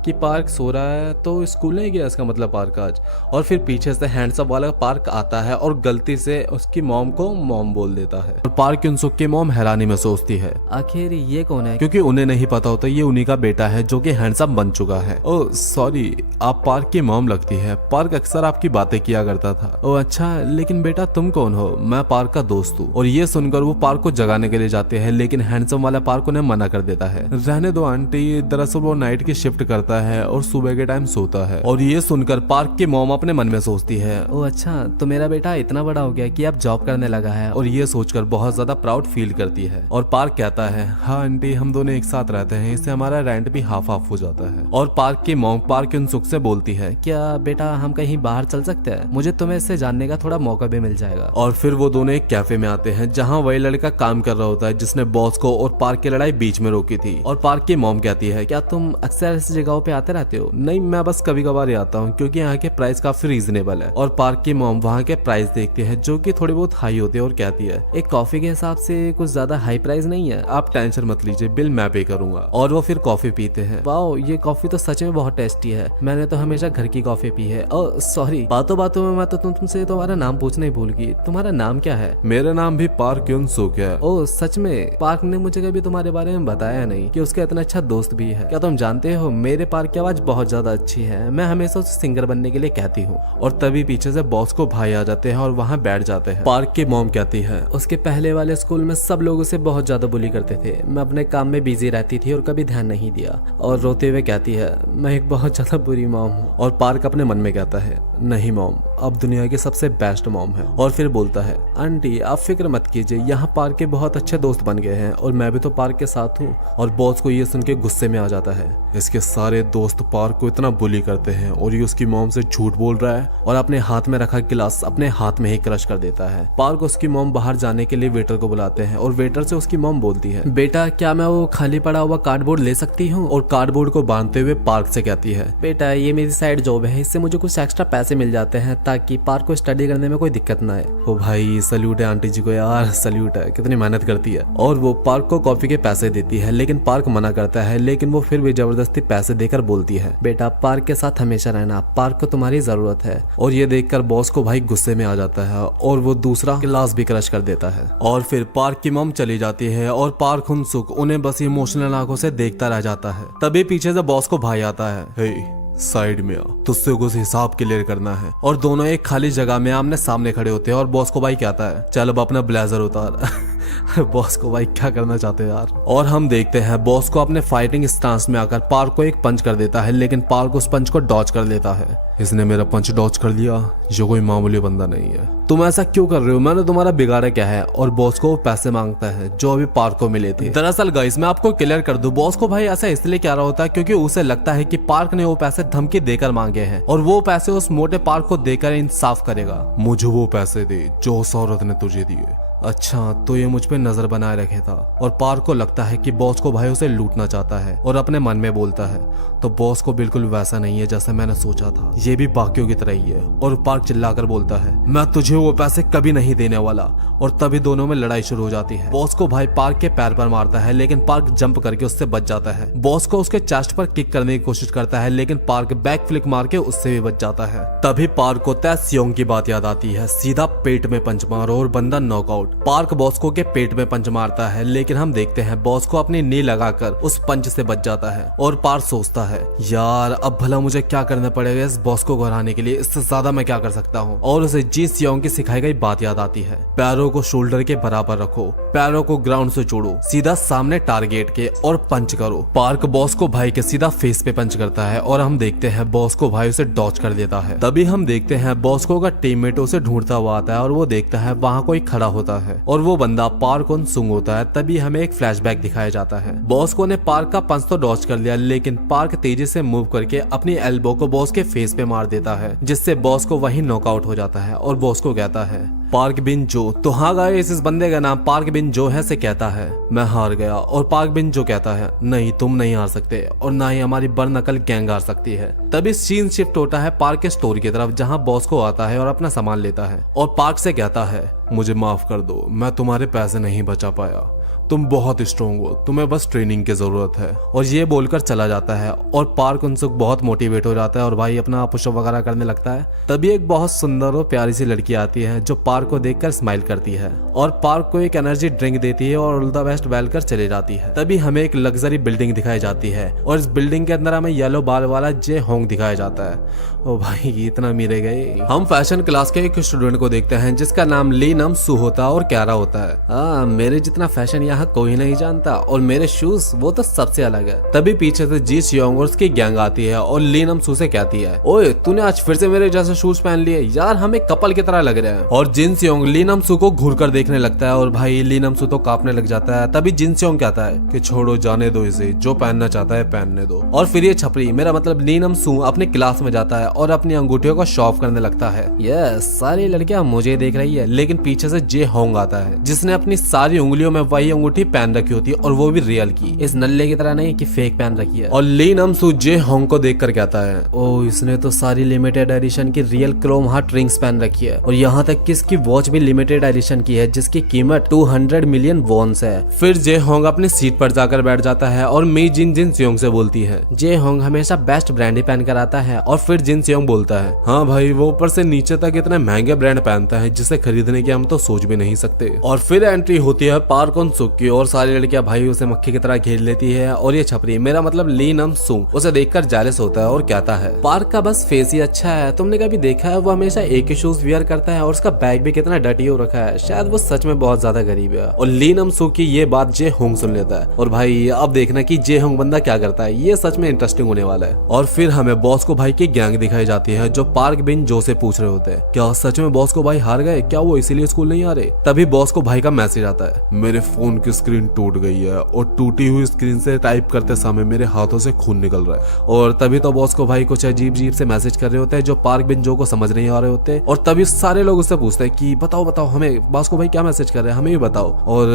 कि पार्क सो रहा है तो स्कूल नहीं गया, इसका मतलब पार्क आज। और फिर पीछे से हैंडसम वाला पार्क आता है और गलती से उसकी मॉम को मॉम बोल देता है। और पार्क युनसुक की मॉम हैरानी में सोचती है आखिर ये कौन है? क्योंकि उन्हें नहीं पता होता ये उन्हीं का बेटा है जो कि हैंडसम बन चुका है। ओह सॉरी, आप पार्क की मॉम लगती है। पार्क अक्सर आपकी बातें किया करता था। ओह अच्छा, लेकिन बेटा तुम कौन हो? मैं पार्क का दोस्त हूँ। और ये सुनकर वो पार्क को जगाने के लिए जाते हैं, लेकिन हैंडसम वाला पार्क उन्हें मना कर देता है। रहने दो आंटी, दरअसल वो नाइट की शिफ्ट करता है और सुबह के टाइम सोता है। और ये सुनकर पार्क की मॉम अपने मन में सोचती है, ओ अच्छा, तो मेरा बेटा इतना बड़ा हो गया कि अब जॉब करने लगा है। और ये सोचकर बहुत ज्यादा प्राउड फील करती है। और पार्क कहता है, हाँ आंटी, हम दोनों एक साथ रहते हैं, इससे हमारा रेंट भी हाफ हाफ हो जाता है। और पार्क की मॉम पार्क युनसुक से बोलती है, क्या बेटा हम कहीं बाहर चल सकते हैं? मुझे तुम्हें इससे जानने का थोड़ा मौका भी मिल जाएगा। और फिर वो दोनों एक कैफे में आते हैं जहाँ वही लड़का काम कर रहा होता है जिसने बॉस को और पार्क की लड़ाई बीच में रोकी थी। और पार्क की मॉम कहती है, क्या तुम अक्सर ऐसी जगहों पे आते रहते हो? नहीं, मैं बस कभी कभार आता हूँ क्योंकि यहाँ के प्राइस काफी रीजनेबल है। और पार्क की मॉम वहाँ के प्राइस देखती है जो कि थोड़ी बहुत हाई होते हैं और कहती है, एक कॉफी के हिसाब से कुछ ज्यादा हाई प्राइस नहीं है। आप टेंशन मत लीजिए, बिल मैं पे करूंगा। और वो फिर कॉफी पीते हैं। वाओ, ये कॉफी तो सच में बहुत टेस्टी है। मैंने तो हमेशा घर की कॉफी पी है। ओह सॉरी, बातों बातों में मैं तो तुमसे तुम्हारा नाम पूछना ही भूल गई। तुम्हारा नाम क्या है? मेरा नाम भी पार्क युनसुक है। ओह सच में? पार्क ने मुझे कभी तुम्हारे बारे में बताया नहीं कि उसका इतना अच्छा दोस्त भी है। क्या तुम जानते हो, मेरे पार्क की आवाज बहुत ज्यादा अच्छी है। मैं हमेशा उसे सिंगर बनने के लिए कहती हूँ। और तभी पीछे से बॉस को भाई आ जाते हैं और वहाँ बैठ जाते हैं। पार्क की मॉम कहती है, उसके पहले वाले स्कूल में सब लोग उसे बहुत ज्यादा बुली करते थे। मैं अपने काम में बिजी रहती थी और कभी ध्यान नहीं दिया। और रोते हुए कहती है, मैं एक बहुत ज्यादा बुरी मॉम हूँ। और पार्क अपने मन में कहता है, नहीं मॉम, अब दुनिया की सबसे बेस्ट मॉम है। और फिर बोलता है, आंटी आप फिक्र मत कीजिए, यहाँ पार्क के बहुत अच्छे दोस्त बन गए हैं और मैं भी तो पार्क के साथ हूँ। और बॉस को ये सुन के गुस्से में आ जाता है। इसके सारे दोस्त पार्क को इतना बुली करते हैं और ये उसकी मॉम से झूठ बोल रहा है और अपने हाथ में रखा गिलास अपने हाथ में ही क्रश कर देता है। पार्क उसकी मॉम बाहर जाने के लिए वेटर को बुलाते हैं और वेटर से उसकी मॉम बोलती है, बेटा क्या मैं वो खाली पड़ा हुआ कार्डबोर्ड ले सकती हूँ? और कार्डबोर्ड को बांधते हुए पार्क से कहती है, बेटा ये मेरी साइड जॉब है, इससे मुझे कुछ एक्स्ट्रा पैसे मिल जाते हैं ताकि पार्क को स्टडी करने में कोई दिक्कत ना आए। ओ भाई सल्यूट है आंटी जी को यार, सल्यूट है, कितनी मेहनत करती है। और वो पार्क को कॉफी के पैसे देती है, लेकिन पार्क मना करता है। लेकिन वो फिर भी जबरदस्ती पैसे देकर बोलती है, बेटा पार्क के साथ हमेशा रहना, पार्क को तुम्हारी जरूरत है। और ये देखकर बॉस को भाई गुस्से में आ जाता है और वो दूसरा गिलास भी क्रश कर देता है। और फिर पार्क की मॉम चली जाती है और पार्क युनसुक उन्हें बस इमोशनल आंखों से देखता रह जाता है। तभी पीछे से बॉस को भाई आता है, हे साइड में आ, तुझसे कुछ हिसाब क्लियर करना है। और दोनों एक खाली जगह में आमने सामने खड़े होते हैं और बॉस को भाई कहता है, चल अब अपना ब्लेजर उतार। बॉस को भाई क्या करना चाहते हैं यार। और हम देखते हैं बॉस को अपने फाइटिंग स्टांस में आकर पार्क को एक पंच कर देता है, लेकिन पार्क उस पंच को डॉज कर लेता है। इसने मेरा पंच डॉज कर लिया, ये कोई मामूली बंदा नहीं है। तुम ऐसा क्यों कर रहे हो, मैंने तुम्हारा बिगाड़ा क्या है? और बॉस को वो पैसे मांगता है जो अभी पार्क को मिले थे। दरअसल गाइस मैं आपको क्लियर कर दूं, बॉस को भाई ऐसा इसलिए कह रहा होता है क्योंकि उसे लगता है कि पार्क ने वो पैसे धमकी देकर मांगे हैं और वो पैसे उस मोटे पार्क को देकर इंसाफ करेगा। मुझे वो पैसे दे जो उस औरत ने तुझे दिए। अच्छा तो ये मुझ पे नजर बनाए रखे था। और पार्क को लगता है कि बॉस को भाई उसे लूटना चाहता है और अपने मन में बोलता है, तो बॉस को बिल्कुल वैसा नहीं है जैसा मैंने सोचा था, ये भी बाकियों की तरह ही है। और पार्क चिल्लाकर बोलता है, मैं तुझे वो पैसे कभी नहीं देने वाला। और तभी दोनों में लड़ाई शुरू हो जाती है। बॉस को भाई पार्क के पैर पर मारता है, लेकिन पार्क जंप करके उससे बच जाता है। बॉस को उसके चेस्ट पर किक करने की कोशिश करता है, लेकिन पार्क बैक फ्लिक मार के उससे भी बच जाता है। तभी पार्क को तैसियोंग की बात याद आती है, सीधा पेट में पंच मारो और बंदा नॉकआउट। पार्क बॉस को के पेट में पंच मारता है, लेकिन हम देखते हैं बॉस को अपनी नी लगाकर उस पंच से बच जाता है। और पार्क सोचता है, यार अब भला मुझे क्या करना पड़ेगा इस बॉस को हराने के लिए, इससे ज्यादा मैं क्या कर सकता हूँ। और उसे जी सियोंग की सिखाई गई बात याद आती है, पैरों को शोल्डर के बराबर रखो, पैरों को ग्राउंड से जोड़ो, सीधा सामने टारगेट के और पंच करो। पार्क बॉस को भाई के सीधा फेस पे पंच करता है और हम देखते हैं बॉस को भाई उसे डॉच कर देता है। तभी हम देखते हैं बॉस को का टीममेट उसे ढूंढता हुआ आता है और वो देखता है वहाँ कोई खड़ा होता है और वो बंदा पार्क सुंग होता है। तभी हमें एक फ्लैशबैक दिखाया जाता है, बॉस को ने पार्क का पंच तो डॉच कर लिया, लेकिन पार्क तेजी से मूव करके अपनी एल्बो को बॉस के फेस पे मार देता है, जिससे बॉस को वहीं नॉकआउट हो जाता है। और बॉस को कहता है, पार्क बिन जो। तो हाँ गाइस, इस बंदे का नाम पार्क बिन जो है से कहता है, मैं हार गया। और पार्क बिन जो कहता है, नहीं तुम नहीं हार सकते और ना ही हमारी बरनकल गैंग हार सकती है। तभी सीन शिफ्ट होता है पार्क के स्टोर की तरफ, जहाँ बॉस को आता है और अपना सामान लेता है और पार्क से कहता है, मुझे माफ कर दो, मैं तुम्हारे पैसे नहीं बचा पाया। तुम बहुत स्ट्रोंग हो, तुम्हें बस ट्रेनिंग की जरूरत है। और ये बोलकर चला जाता है और पार्क उनसुक बहुत मोटिवेट हो जाता है और भाई अपना पुशअप वगैरह करने लगता है। तभी एक बहुत सुंदर और प्यारी सी लड़की आती है जो पार्क को देखकर स्माइल करती है और पार्क को एक एनर्जी ड्रिंक देती है और ऑल द बेस्ट बैलकर चली जाती है। तभी हमें एक लग्जरी बिल्डिंग दिखाई जाती है और इस बिल्डिंग के अंदर हमें येलो बाल वाला जे होंग दिखाया जाता है। ओ भाई इतना अमीर गए। हम फैशन क्लास के एक स्टूडेंट को देखते हैं जिसका नाम ली नम सू होता है और क्यारा होता है। हाँ, मेरे जितना फैशन यहाँ कोई नहीं जानता और मेरे शूज वो तो सबसे अलग है। तभी पीछे से जी सियोंग और उसकी गैंग आती है और ली नम सू से कहती है, ओए तूने आज फिर से मेरे जैसे शूज पहन लिए यार, हमें कपल की तरह लग रहे हैं। और जिन सियोंग ली नम सू को घूर कर देखने लगता है और भाई ली नम सू तो कांपने लग जाता है। तभी जिन सियोंग कहता है कि छोड़ो, जाने दो इसे, जो पहनना चाहता है पहनने दो। और फिर ये छपरी, मेरा मतलब ली नम सू, अपने क्लास में जाता है और अपनी अंगूठियों को शो ऑफ करने लगता है। यस, सारी लड़कियां मुझे देख रही है, लेकिन पीछे से जे होंग आता है जिसने अपनी सारी उंगलियों में वही अंगूठी पहन रखी होती है और वो भी रियल की, इस नल्ले की तरह नहीं कि फेक पहन रखी है। और ली नम सू जे होंग को देखकर कहता है, ओ इसने तो सारी लिमिटेड एडिशन की रियल क्रोम हार्ट रिंग्स पहन रखी है और यहाँ तक कि इसकी वॉच भी लिमिटेड एडिशन की है जिसकी कीमत 200 मिलियन वॉन्स है। फिर जे होंग अपनी सीट पर जाकर बैठ जाता है और मी जिन जिन सियोंग से बोलती है। जे होंग हमेशा बेस्ट ब्रांड ही पहन कर आता है। और फिर जिन सियोंग बोलता है, हाँ भाई वो ऊपर से नीचे तक इतने महंगे ब्रांड पहनता है जिसे खरीदने की हम तो सोच भी नहीं सकते। और फिर एंट्री होती है पार्क उन सुक की और सारी लड़कियां भाई उसे मक्खी की तरह घेर लेती है और ये छपरी, मेरा मतलब ली नम सू, उसे देखकर जेलस होता है और कहता है, पार्क का बस फेस ही अच्छा है, तुमने कभी देखा है वो हमेशा एक ही शूज वियर करता है और उसका बैग भी कितना डटी हो रखा है, शायद वो सच में बहुत ज्यादा गरीब है। और ली नम सू की ये बात जे होंग सुन लेता है और भाई अब देखना कि जे होंग बंदा क्या करता है, ये सच में इंटरेस्टिंग होने वाला है। और फिर हमें बॉस को भाई की गैंग दिखाई जाती है जो पार्क बिन जो से पूछ रहे होते हैं, क्या सच में बॉस को भाई हार गए, क्या वो इसीलिए स्कूल नहीं आ रहे। तभी बॉस को भाई का मैसेज आता है, मेरे फोन की स्क्रीन टूट गई है और टूटी हुई स्क्रीन से टाइप करते समय मेरे हाथों से खून निकल रहा है। और तभी तो बॉस को भाई कुछ अजीब अजीब से मैसेज कर रहे होते हैं जो पार्क बिन जो को समझ नहीं आ रहे होते। और तभी सारे लोग उससे पूछते हैं कि बताओ बताओ हमें, बॉस को भाई क्या मैसेज कर रहे हैं, हमें भी बताओ। और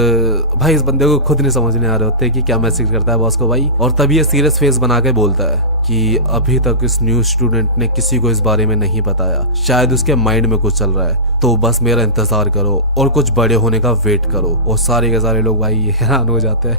भाई इस बंदे को खुद नहीं समझने आ रहे होते कि क्या मैसेज करता है बॉस को भाई। और तभी ये सीरियस फेस बना के बोलता है कि अभी तक इस न्यू स्टूडेंट ने किसी को इस बारे में नहीं बताया, शायद उसके माइंड में कुछ चल रहा है, तो बस मेरा इंतजार करो और कुछ बड़े होने का वेट करो। और सारे के सारे लोग भाई हैरान हो जाते हैं।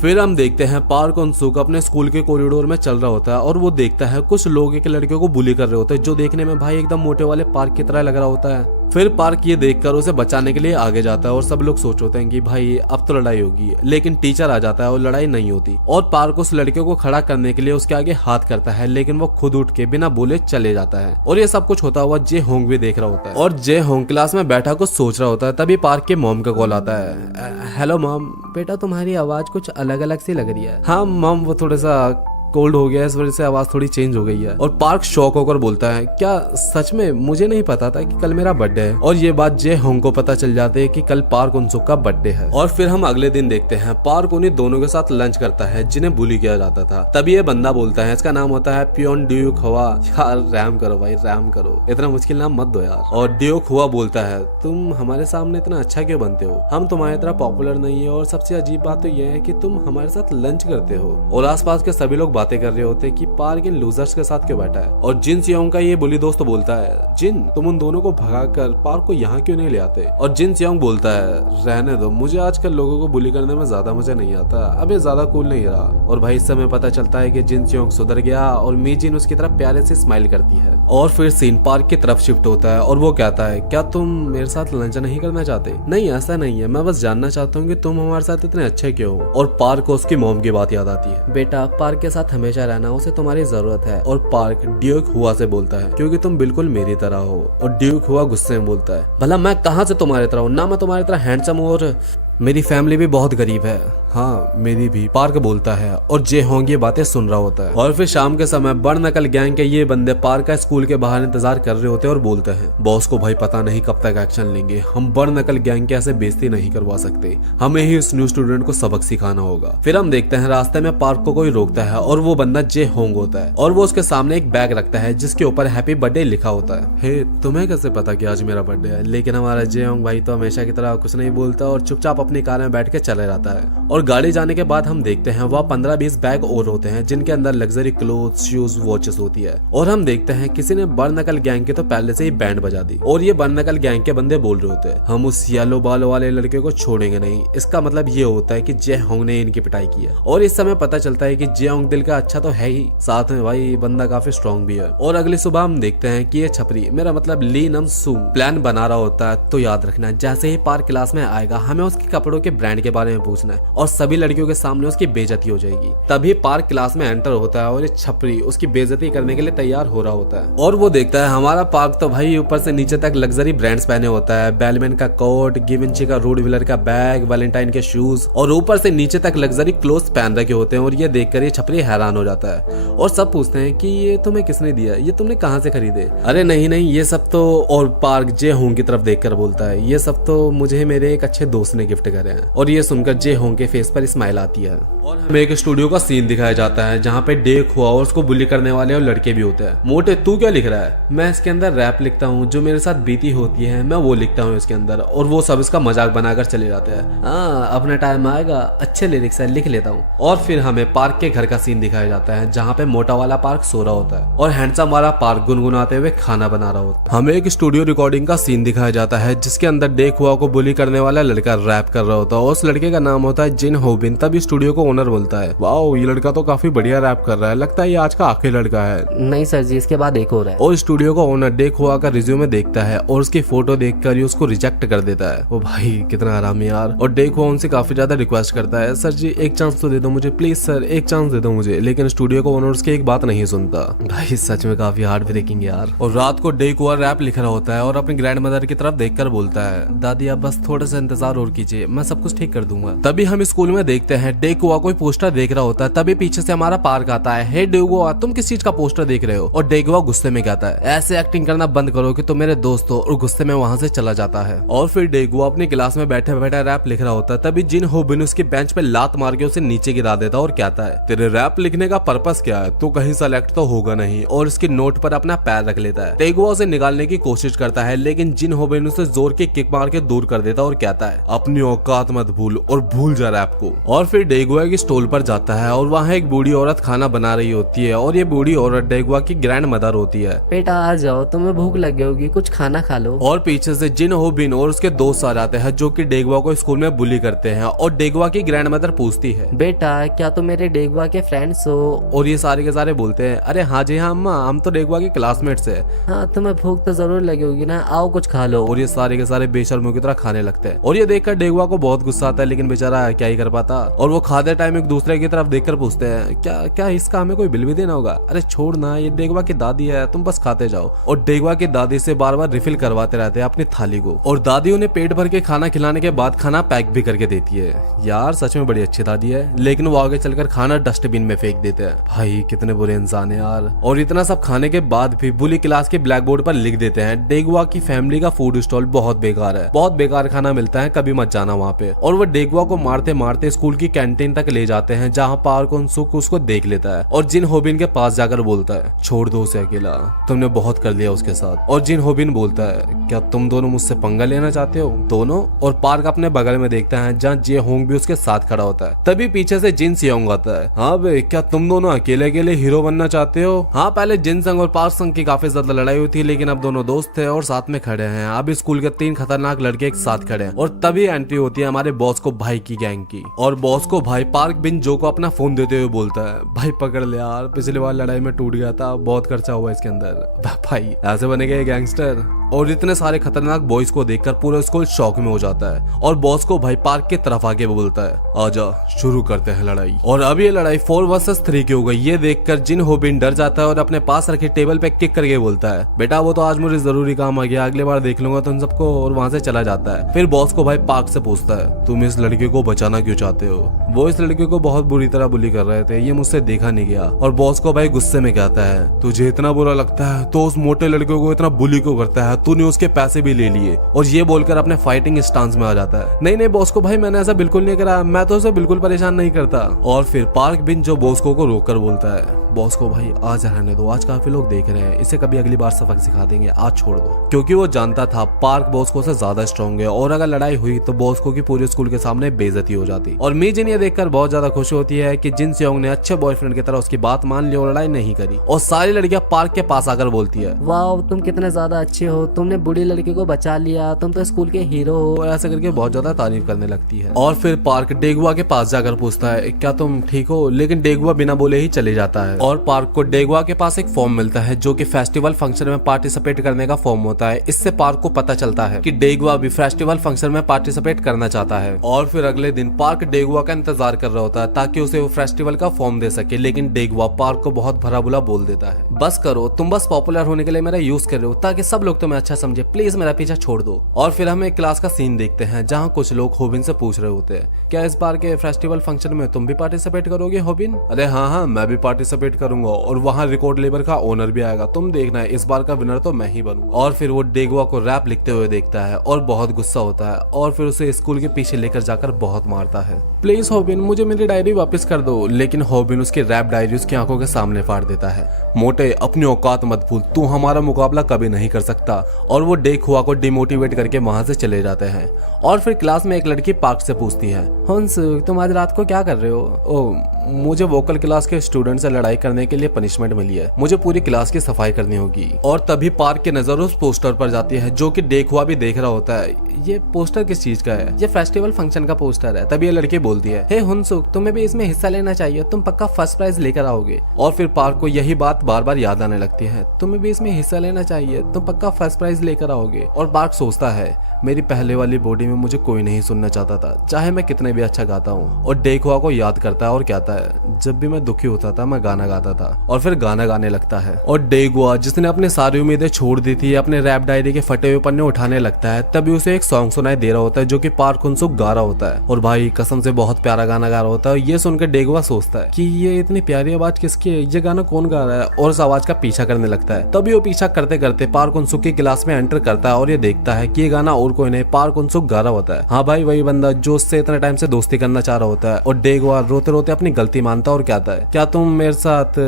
फिर हम देखते हैं पार्क उन सुक अपने स्कूल के कॉरिडोर में चल रहा होता है और वो देखता है कुछ लोग एक लड़के को बुली कर रहे होते हैं जो देखने में भाई एकदम मोटे वाले पार्क की तरह लग रहा होता है। फिर पार्क ये देखकर उसे बचाने के लिए आगे जाता है और सब लोग सोच होते हैं कि भाई अब तो लड़ाई होगी, लेकिन टीचर आ जाता है और लड़ाई नहीं होती। और पार्क उस लड़के को खड़ा करने के लिए उसके आगे हाथ करता है, लेकिन वो खुद उठ के बिना बोले चले जाता है। और ये सब कुछ होता हुआ जे होंग भी देख रहा होता है और जे होंग क्लास में बैठा कुछ सोच रहा होता है। तभी पार्क के मॉम का कॉल आता है, हेलो मॉम, बेटा तुम्हारी आवाज कुछ अलग अलग सी लग रही है। हाँ मॉम, वो थोड़ा सा कोल्ड हो गया, इस वजह से आवाज थोड़ी चेंज हो गई है। और पार्क शॉक होकर बोलता है, क्या सच में? मुझे नहीं पता था कि कल मेरा बर्थडे है। और ये बात जे होंग को पता चल जाती है कि कल पार्क उनसुक का बर्थडे है। और फिर हम अगले दिन देखते हैं पार्क उन्हीं दोनों के साथ लंच करता है जिन्हें बुली किया जाता था। तभी ये बंदा बोलता है, इसका नाम होता है पियोन ड्यूक हुआ। यार रैम करो भाई, रैम करो, इतना मुश्किल नाम मत दो यार। और ड्यूक हुआ बोलता है, तुम हमारे सामने इतना अच्छा क्यों बनते हो, हम तुम्हारी तरह पॉपुलर नहीं है और सबसे अजीब बात तो यह है कि तुम हमारे साथ लंच करते हो। और आसपास के सभी लोग बातें कर रहे होते कि पार्क इन लूजर्स के साथ क्यों बैठा है। और जिन सियोंग का ये बुली दोस्त बोलता है, जिन तुम उन दोनों को भगाकर पार्क को यहाँ क्यों नहीं ले आते। और जिन सियोंग बोलता है, रहने दो, मुझे आजकल लोगों को बुली करने में ज्यादा मजा नहीं आता, अब ये ज्यादा कूल नहीं रहा। और भाई इस समय पता चलता है कि जिन सियोंग सुधर गया और मी जिन उसकी तरफ प्यारे से स्माइल करती है। और फिर सीन पार्क की तरफ शिफ्ट होता है और वो कहता है, क्या तुम मेरे साथ लंच नहीं करना चाहते? नहीं ऐसा नहीं है, मैं बस जानना चाहता हूँ कि तुम हमारे साथ इतने अच्छे क्यों हो। और पार्क को उसकी मॉम की बात याद आती है, बेटा पार्क के साथ हमेशा रहना, उसे तुम्हारी जरूरत है। और पार्क ड्यूक हुआ से बोलता है, क्योंकि तुम बिल्कुल मेरी तरह हो। और ड्यूक हुआ गुस्से में बोलता है, भला मैं कहाँ से तुम्हारी तरह हूँ, ना मैं तुम्हारी तरह हैंडसम हूँ और मेरी फैमिली भी बहुत गरीब है। हाँ मेरी भी, पार्क बोलता है। और जे होंग ये बातें सुन रहा होता है। और फिर शाम के समय बड़ नकल गैंग के ये बंदे पार्क का स्कूल के बाहर इंतजार कर रहे होते हैं और बोलते हैं, बॉस को भाई पता नहीं कब तक एक्शन लेंगे, हम बड़ नकल गैंग के ऐसे बेइज्जती नहीं करवा सकते, हमें ही इस न्यू स्टूडेंट को सबक सिखाना होगा। फिर हम देखते हैं रास्ते में पार्क को कोई रोकता है और वो बंदा जे होंग होता है और वो उसके सामने एक बैग रखता है जिसके ऊपर हैप्पी बर्थडे लिखा होता है। हे तुम्हें कैसे पता कि आज मेरा बर्थडे है? लेकिन हमारा जे होंग भाई तो हमेशा की तरह कुछ नहीं बोलता और चुपचाप अपनी अपनी कार में बैठ के चले जाता है। और गाड़ी जाने के बाद हम देखते हैं वह 15-20 बैग और होते हैं जिनके अंदर लग्जरी क्लोथ्स, शूज, वॉचेस होती है। और हम देखते हैं किसी ने बर्नकल गैंग के तो पहले से ही बैंड बजा दी और ये बर्नकल गैंग के बंदे बोल रहे होते हैं हम उस येलो बाल वाले लड़के को छोड़ेंगे नहीं। इसका मतलब ये होता है कि जे होंग ने इनकी पिटाई की है। और इस समय पता चलता है कि जे होंग दिल का अच्छा तो है ही, साथ में भाई बंदा काफी स्ट्रॉन्ग भी है। और अगली सुबह हम देखते हैं कि ये छपरी, मेरा मतलब ली नम सू, प्लान बना रहा होता है। तो याद रखना जैसे ही पार्क क्लास में आएगा हमें उसके कपड़ों के ब्रांड के बारे में पूछना है और सभी लड़कियों के सामने उसकी बेइज्जती हो जाएगी। तभी पार्क क्लास में एंटर होता है और ये छपरी उसकी बेइज्जती करने के लिए तैयार हो रहा होता है। और वो देखता है हमारा पार्क तो भाई ऊपर से नीचे तक लग्जरी ब्रांड्स पहने होता है, बेलमैन का कोट, गिवेंची का रूड व्हीलर का बैग, वैलेंटाइन के शूज और ऊपर से नीचे तक लग्जरी क्लोथ्स पहन रखे होते हैं। और ये देखकर ये छपरी हैरान हो जाता है और सब पूछते हैं कि ये तुम्हें किसने दिया, ये तुमने कहाँ से खरीदे? अरे नहीं नहीं ये सब तो, और पार्क जे होंग की तरफ देखकर बोलता है ये सब तो मुझे मेरे एक अच्छे दोस्त ने गिफ्ट करे हैं। और ये सुनकर जे होंग के फेस पर स्माइल आती है। और हमें एक स्टूडियो का सीन दिखाया जाता है जहाँ पे डे हुआ और उसको बुली करने वाले और लड़के भी होते हैं। मोटे तू क्या लिख रहा है? मैं इसके अंदर रैप लिखता हूँ, जो मेरे साथ बीती होती है मैं वो लिखता हूँ इसके अंदर। और वो सब इसका मजाक बनाकर चले जाते हैं। हाँ अपना टाइम आएगा, अच्छे लिरिक्स है, लिख लेता हूँ। और फिर हमें पार्क के घर का सीन दिखाया जाता है जहाँ पे मोटा वाला पार्क सो रहा होता है और हैंडसम वाला पार्क गुनगुनाते हुए खाना बना रहा होता है। हमें एक स्टूडियो रिकॉर्डिंग का सीन दिखाया जाता है जिसके अंदर डे हुआ को बुली करने वाला लड़का रैप कर रहा होता है और उस लड़के का नाम होता है जिन होबिन। तब स्टूडियो को ओनर बोलता है वाओ ये लड़का तो काफी बढ़िया रैप कर रहा है, लगता है ये आज का आखिरी लड़का है। नहीं सर जी, इसके बाद एक और है। और स्टूडियो का ओनर डे हुआ का रिज्यूमे देखता है और उसकी फोटो देखकर ही उसको रिजेक्ट कर देता है। ओ भाई कितना आराम यार। और डे हुआ उनसे काफी ज्यादा रिक्वेस्ट करता है सर जी एक चांस तो दे दो मुझे, प्लीज सर एक चांस दे दो मुझे। लेकिन स्टूडियो का ओनर उसकी एक बात नहीं सुनता। भाई सच में काफी हार्ट ब्रेकिंग यार। और रात को डे हुआ रैप लिख रहा होता है और अपनी ग्रैंड मदर की तरफ देखकर बोलता है दादी आप बस थोड़ा सा इंतजार और कीजिए, मैं सब कुछ ठीक कर दूंगा। तभी हम स्कूल में देखते हैं डे हुआ कोई पोस्टर देख रहा होता है। तभी पीछे से हमारा पार्क आता है। हे डे हुआ तुम किस चीज का पोस्टर देख रहे हो? और डे हुआ गुस्से में कहता है ऐसे एक्टिंग करना बंद करो कि तुम मेरे दोस्त हो। और गुस्से में वहां से चला जाता है। और फिर डे हुआ अपनी क्लास में बैठे बैठे रैप लिख रहा होता है। तभी जिन होबिन उसकी बेंच पे लात मार के उसे नीचे गिरा देता और कहता है तेरे रैप लिखने का पर्पस क्या है? तू कहीं सेलेक्ट तो होगा नहीं। और उसकी नोट पर अपना पैर रख लेता है। डे हुआ उसे निकालने की कोशिश करता है लेकिन जिन होबिन उसे जोर की किक मार के दूर कर देता और कहता है अपनी औकात मत भूल और भूल जा रैप को। और फिर डे हुआ की स्टॉल पर जाता है और वहाँ एक बूढ़ी औरत खाना बना रही होती है और ये बूढ़ी औरत डे हुआ की ग्रैंड मदर होती है। बेटा आ जाओ, तुम्हें भूख लगी होगी, कुछ खाना खा लो। और पीछे से जिन होबिन और उसके दोस्त आ जाते हैं जो कि डे हुआ को स्कूल में बुली करते हैं। और डे हुआ की ग्रैंड मदर पूछती है बेटा क्या तुम मेरे डेगवा के फ्रेंड्स हो? और ये सारे के सारे बोलते हैं अरे हाँ जी हाँ अम्मा हम तो डे हुआ के क्लासमेट्स है। हाँ तुम्हें भूख तो जरूर लगी होगी ना, आओ कुछ खा लो। और ये सारे के सारे बेशर्मों की तरह खाने लगते हैं। और ये देखकर डे हुआ को बहुत गुस्सा आता है लेकिन बेचारा क्या ही कर पाता। और वो खाते टाइम एक दूसरे की तरफ देखकर पूछते हैं क्या क्या इसका हमें कोई बिल भी देना होगा? अरे छोड़ ना, ये डे हुआ की दादी है, तुम बस खाते जाओ। और डे हुआ की दादी से बार बार रिफिल करवाते रहते हैं अपनी थाली को। और दादी उन्हें पेट भर के खाना खिलाने के बाद खाना पैक भी करके देती है। यार सच में बड़ी अच्छी दादी है। लेकिन वो आगे चलकर खाना डस्टबिन में फेंक देते हैं। भाई कितने बुरे इंसान है यार। और इतना सब खाने के बाद भी बुली क्लास के ब्लैक बोर्ड पर लिख देते हैं डे हुआ की फैमिली का फूड स्टॉल बहुत बेकार है, बहुत बेकार खाना मिलता है, कभी मत जाना वहाँ पे। और वो डे हुआ को मारते मारते स्कूल की कैंटीन तक ले जाते हैं जहाँ पार्क उनसुक उसको देख लेता है और जिन होबिन के पास जाकर बोलता है छोड़ दो उसे अकेला, तुमने बहुत कर लिया उसके साथ। और जिन होबिन बोलता है क्या तुम दोनों मुझसे पंगा लेना चाहते हो दोनों? और पार्क अपने बगल में देखता है जहाँ जे होंग भी उसके साथ खड़ा होता है। तभी पीछे से जिन सियोंग आता है हाँ बे क्या तुम दोनों अकेले अकेले हीरो बनना चाहते हो? हाँ पहले जिन संग और पार्क संग की काफी ज्यादा लड़ाई हुई थी लेकिन अब दोनों दोस्त थे और साथ में खड़े हैं। अब स्कूल के 3 खतरनाक लड़के एक साथ खड़े हैं। और तभी एंट्री होती है हमारे बॉस को भाई की गैंग की। और बॉस को भाई पार्क बिन जो को अपना फोन देते हुए बोलता है भाई पकड़ ले यार, पिछली बार लड़ाई में टूट गया था, बहुत खर्चा हुआ इसके अंदर। भाई ऐसे बनेगा ये गैंगस्टर? और इतने सारे खतरनाक बॉयज को देखकर पूरा स्कूल शॉक में हो जाता है। और बॉस को भाई पार्क की तरफ आके बोलता है आजा शुरू करते हैं लड़ाई। और अब ये लड़ाई 4 वर्सेस 3 की हो गई। ये देखकर जिन होबिन डर जाता है और अपने पास रखे टेबल पे किक करके बोलता है बेटा वो तो आज मुझे जरूरी काम आ गया, अगली बार देख लूंगा तुम सबको। और वहां से चला जाता है। फिर बॉस को भाई पार्क से पूछता है तुम इस लड़के को बचाना क्यों चाहते हो? वो इस लड़के को बहुत बुरी तरह बुली कर रहे थे, ये मुझसे देखा नहीं गया। और बॉस को भाई गुस्से में कहता है तुझे इतना बुरा लगता है तो उस मोटे लड़के को इतना बुली क्यों करता है? तूने उसके पैसे भी ले लिए। और ये बोलकर अपने फाइटिंग स्टांस में आ जाता है। नहीं नहीं बॉस को भाई मैंने ऐसा बिल्कुल नहीं करा, मैं तो उसे बिल्कुल परेशान नहीं करता। और फिर पार्क बिन जो बॉस को रोककर बोलता है बॉस को भाई आज रहने दो, आज काफी लोग देख रहे हैं, इसे कभी अगली बार सबक सिखा देंगे, आज छोड़ दो। क्योंकि वो जानता था पार्क बॉस को से ज्यादा स्ट्रॉन्ग है और अगर लड़ाई हुई तो बॉस उसको कि पूरे स्कूल के सामने बेइज्जती हो जाती। और मी जिन ये देखकर बहुत ज्यादा खुश होती है कि जिन सेयोंग ने अच्छे बॉयफ्रेंड की तरह उसकी बात मान ली और लड़ाई नहीं करी। और सारी लड़कियां पार्क के पास आकर बोलती है, वाह तुम कितने ज्यादा अच्छे हो, तुमने बूढ़ी लड़की को बचा लिया, तुम तो स्कूल के हीरो हो। और ऐसे करके बहुत ज्यादा तारीफ करने लगती है। और फिर पार्क डेगुआ के पास जाकर पूछता है, क्या तुम ठीक हो? लेकिन डेगुआ बिना बोले ही चले जाता है। और पार्क को डेगुआ के पास एक फॉर्म मिलता है जो कि फेस्टिवल फंक्शन में पार्टिसिपेट करने का फॉर्म होता है। इससे पार्क को पता चलता है कि डेगुआ भी फेस्टिवल फंक्शन में पार्टिसिपेट करना चाहता है। और फिर अगले दिन पार्क डेगुआ का इंतजार कर रहा होता है ताकि उसे वो फेस्टिवल का फॉर्म दे सके। लेकिन डेगुआ पार्क को बहुत भला बुला बोल देता है, बस करो, तुम बस पॉपुलर होने के लिए मेरा यूज कर रहे हो ताकि सब लोग तुम्हें अच्छा समझे, प्लीज मेरा पीछा छोड़ दो। और फिर हम एक क्लास का सीन देखते हैं जहाँ कुछ लोग होबिन से पूछ रहे होते हैं, क्या इस बार के फेस्टिवल फंक्शन में तुम भी पार्टिसिपेट करोगे होबिन? अरे हाँ हाँ, मैं भी पार्टिसिपेट करूंगा और वहाँ रिकॉर्ड लेबर का ओनर भी आएगा, तुम देखना है, इस बार का विनर तो मैं ही बनूंगा। और फिर वो डेगुआ को रैप लिखते हुए देखता है और बहुत गुस्सा होता है और फिर उसे स्कूल के पीछे लेकर जाकर बहुत मारता है। प्लीज होबिन, मुझे मेरी डायरी वापस कर दो। लेकिन होबिन उसकी रैप डायरी उसकी आंखों के सामने फाड़ देता है। मोटे, अपनी औकात मत भूल, तू हमारा मुकाबला कभी नहीं कर सकता। और वो डेगुआ को डिमोटिवेट करके वहां से चले जाते हैं। और फिर क्लास में एक लड़की पार्क से पूछती है, हंस तुम आज रात को क्या कर रहे हो? ओ, मुझे वोकल क्लास के स्टूडेंट से लड़ाई करने के लिए पनिशमेंट मिली है, मुझे पूरी क्लास की सफाई करनी होगी। और तभी पार्क की नजर उस पोस्टर पर जाती है जो कि डेगुआ भी देख रहा होता है। ये पोस्टर किस चीज का है? ये फेस्टिवल फंक्शन का पोस्टर है। तभी ये लड़की बोलती है, हे हुनसुक, तुम्हें भी इसमें हिस्सा लेना चाहिए, तुम पक्का फर्स्ट प्राइज लेकर आओगे। और फिर पार्क को यही बात बार बार याद आने लगती है, तुम्हें भी इसमें हिस्सा लेना चाहिए, तुम पक्का फर्स्ट प्राइज लेकर आओगे। और पार्क सोचता है, मेरी पहले वाली बॉडी में मुझे कोई नहीं सुनना चाहता था, चाहे मैं कितने भी अच्छा गाता हूँ। और डेगुआ को याद करता है और कहता है, जब भी मैं दुखी होता था मैं गाना गाता था। और फिर गाना गाने लगता है। और डेगुआ जिसने अपनी सारी उम्मीदें छोड़ दी थी अपने रैप डायरी के फटे हुए पन्ने उठाने लगता है। तभी उसे एक सॉन्ग सुनाई दे रहा होता है जो कि पार्क हुनसुक गा रहा होता है। और भाई कसम से बहुत प्यारा गाना गा रहा होता है। ये सुनकर डेगुआ सोचता है कि ये इतनी प्यारी आवाज किसकी है, ये गाना कौन गा रहा है? और उस आवाज का पीछा करने लगता है। तभी वो पीछा करते करते पार्क हुनसुक की क्लास में एंटर करता है और ये देखता है कि ये गाना और कोई नहीं, पार्क हुनसुक गा रहा होता है। हाँ भाई, वही बंदा जो उससे इतने टाइम से दोस्ती करना चाह रहा होता है। और डेगुआ रोते रोते अपनी गलती मानता है और कहता है, क्या तुम मेरे साथ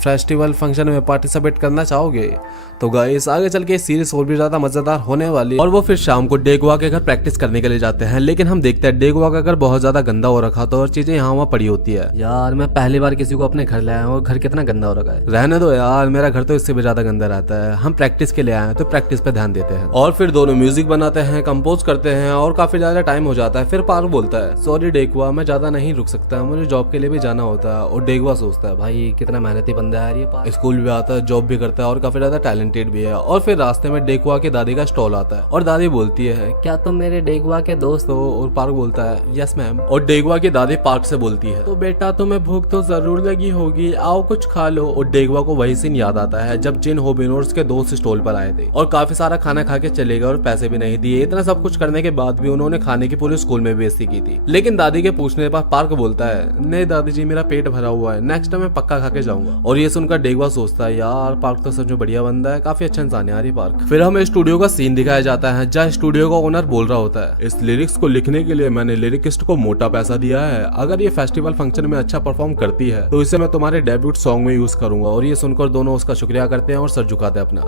फेस्टिवल फंक्शन में पार्टिसिपेट करना चाहोगे? तो गाइस आगे चल के सीरीज और भी ज्यादा मजेदार होने वाली है। और वो फिर शाम को डेगुआ के घर प्रैक्टिस करने के लिए जाते हैं। लेकिन हम देखते हैं डेगुआ का घर बहुत ज्यादा गंदा हो रखा था और चीजें यहाँ वहाँ पड़ी होती है। यार मैं पहली बार किसी को अपने घर लाया हूँ और घर कितना गंदा हो रखा है। रहने दो यार, मेरा घर तो इससे भी ज्यादा गंदा रहता है। हम प्रैक्टिस के लिए आए हैं तो प्रैक्टिस पे ध्यान देते हैं। और फिर दोनों म्यूजिक बनाते हैं, कंपोज करते हैं और काफी ज्यादा टाइम हो जाता है। फिर पार्क बोलता है, सॉरी डेगुआ, मैं ज्यादा नहीं रुक सकता, मुझे जॉब के लिए भी जाना होता है। और डेगुआ सोचता है, भाई कितना मेहनती बंदा है ये, स्कूल भी आता है, जॉब भी करता है और काफी ज्यादा टैलेंटेड भी है। और फिर रास्ते में डेगुआ की दादी का स्टॉल आता है और दादी बोलती है, क्या तुम मेरे डेगुआ के दोस्त हो? और पार्क बोलता है, यस मैम। और डेगुआ की दादी पार्क से बोलती है, तो बेटा तुम्हें भूख तो जरूर लगी होगी, आओ कुछ खा लो। और डेगुआ को वही सीन याद आता है जब जिन होबिनोर्स के दोस्त स्टॉल पर आए थे और काफी सारा खाना खा के चले गए और पैसे भी नहीं दिए। इतना सब कुछ करने के बाद भी उन्होंने खाने की पूरे स्कूल में बेइज्जती की थी। लेकिन दादी के पूछने पर पार्क बोलता है, नहीं दादी जी, मेरा पेट भरा हुआ है, नेक्स्ट टाइम मैं पक्का खा के जाऊंगा। और ये सुनकर डेगुआ सोचता है, यार पार्क तो सच में बढ़िया बंदा है, काफी अच्छा इंसान है यार ये पार्क। फिर हमें स्टूडियो का सीन दिखाया जाता है जहाँ स्टूडियो का ओनर बोल रहा होता है, इस लिरिक्स को लिखने के लिए मैंने लिरिकिस्ट को मोटा पैसा दिया है, अगर ये फेस्टिवल फंक्शन में अच्छा परफॉर्म करती है तो इसे मैं तुम्हारे डेब्यूट सॉन्ग में यूज करूंगा। और ये सुनकर दोनों उसका शुक्रिया करते हैं और सर झुकाते हैं अपना।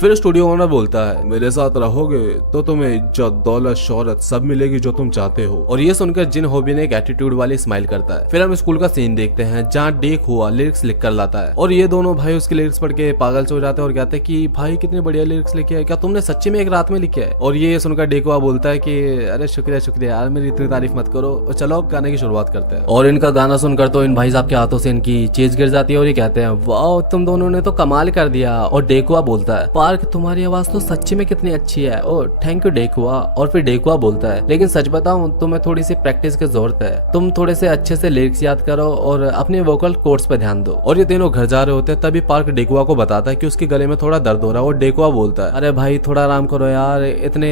फिर स्टूडियो ओनर बोलता है, मेरे साथ रहोगे तो तुम्हें इज्जत, दौलत, शोहरत सब मिलेगी जो तुम चाहते हो। और ये सुनकर जिन होबिन एक एटीट्यूड वाली स्माइल करता है। फिर हम स्कूल का सीन देखते हैं जहाँ डेगुआ लिरिक्स लिख कर लाता है और ये दोनों भाई उसके लिरिक्स पढ़ के पागल से हो जाते हैं और कहते हैं कि भाई कितने बढ़िया लिरिक्स लिखे है, क्या तुमने सच्ची में एक रात में लिखे है? और ये सुनकर डेगुआ बोलता है कि अरे शुक्रिया शुक्रिया यार, मेरी इतनी तारीफ मत करो, और चलो अब गाने की शुरुआत करते हैं। और इनका गाना सुनकर तो इन भाई साहब के हाथों से इनकी चीज गिर जाती है और ये कहते हैं, वाह तुम दोनों ने तो कमाल कर दिया। और डेगुआ बोलता है, पार्क तुम्हारी आवाज तो सच्ची में कितनी अच्छी है, ओ थैंक यू डेगुआ। और फिर डेगुआ बोलता है, लेकिन सच बताऊं तुम्हें थोड़ी सी प्रैक्टिस की जरूरत है, तुम थोड़े से अच्छे से लिरिक्स याद करो और अपने वोकल कोर्स पे ध्यान दो। और ये तीनों घर जा रहे होते हैं तभी पार्क डेगुआ को बताता है कि उसके गले में थोड़ा दर्द हो रहा है। और डेगुआ बोलता है, अरे भाई थोड़ा आराम करो यार, इतने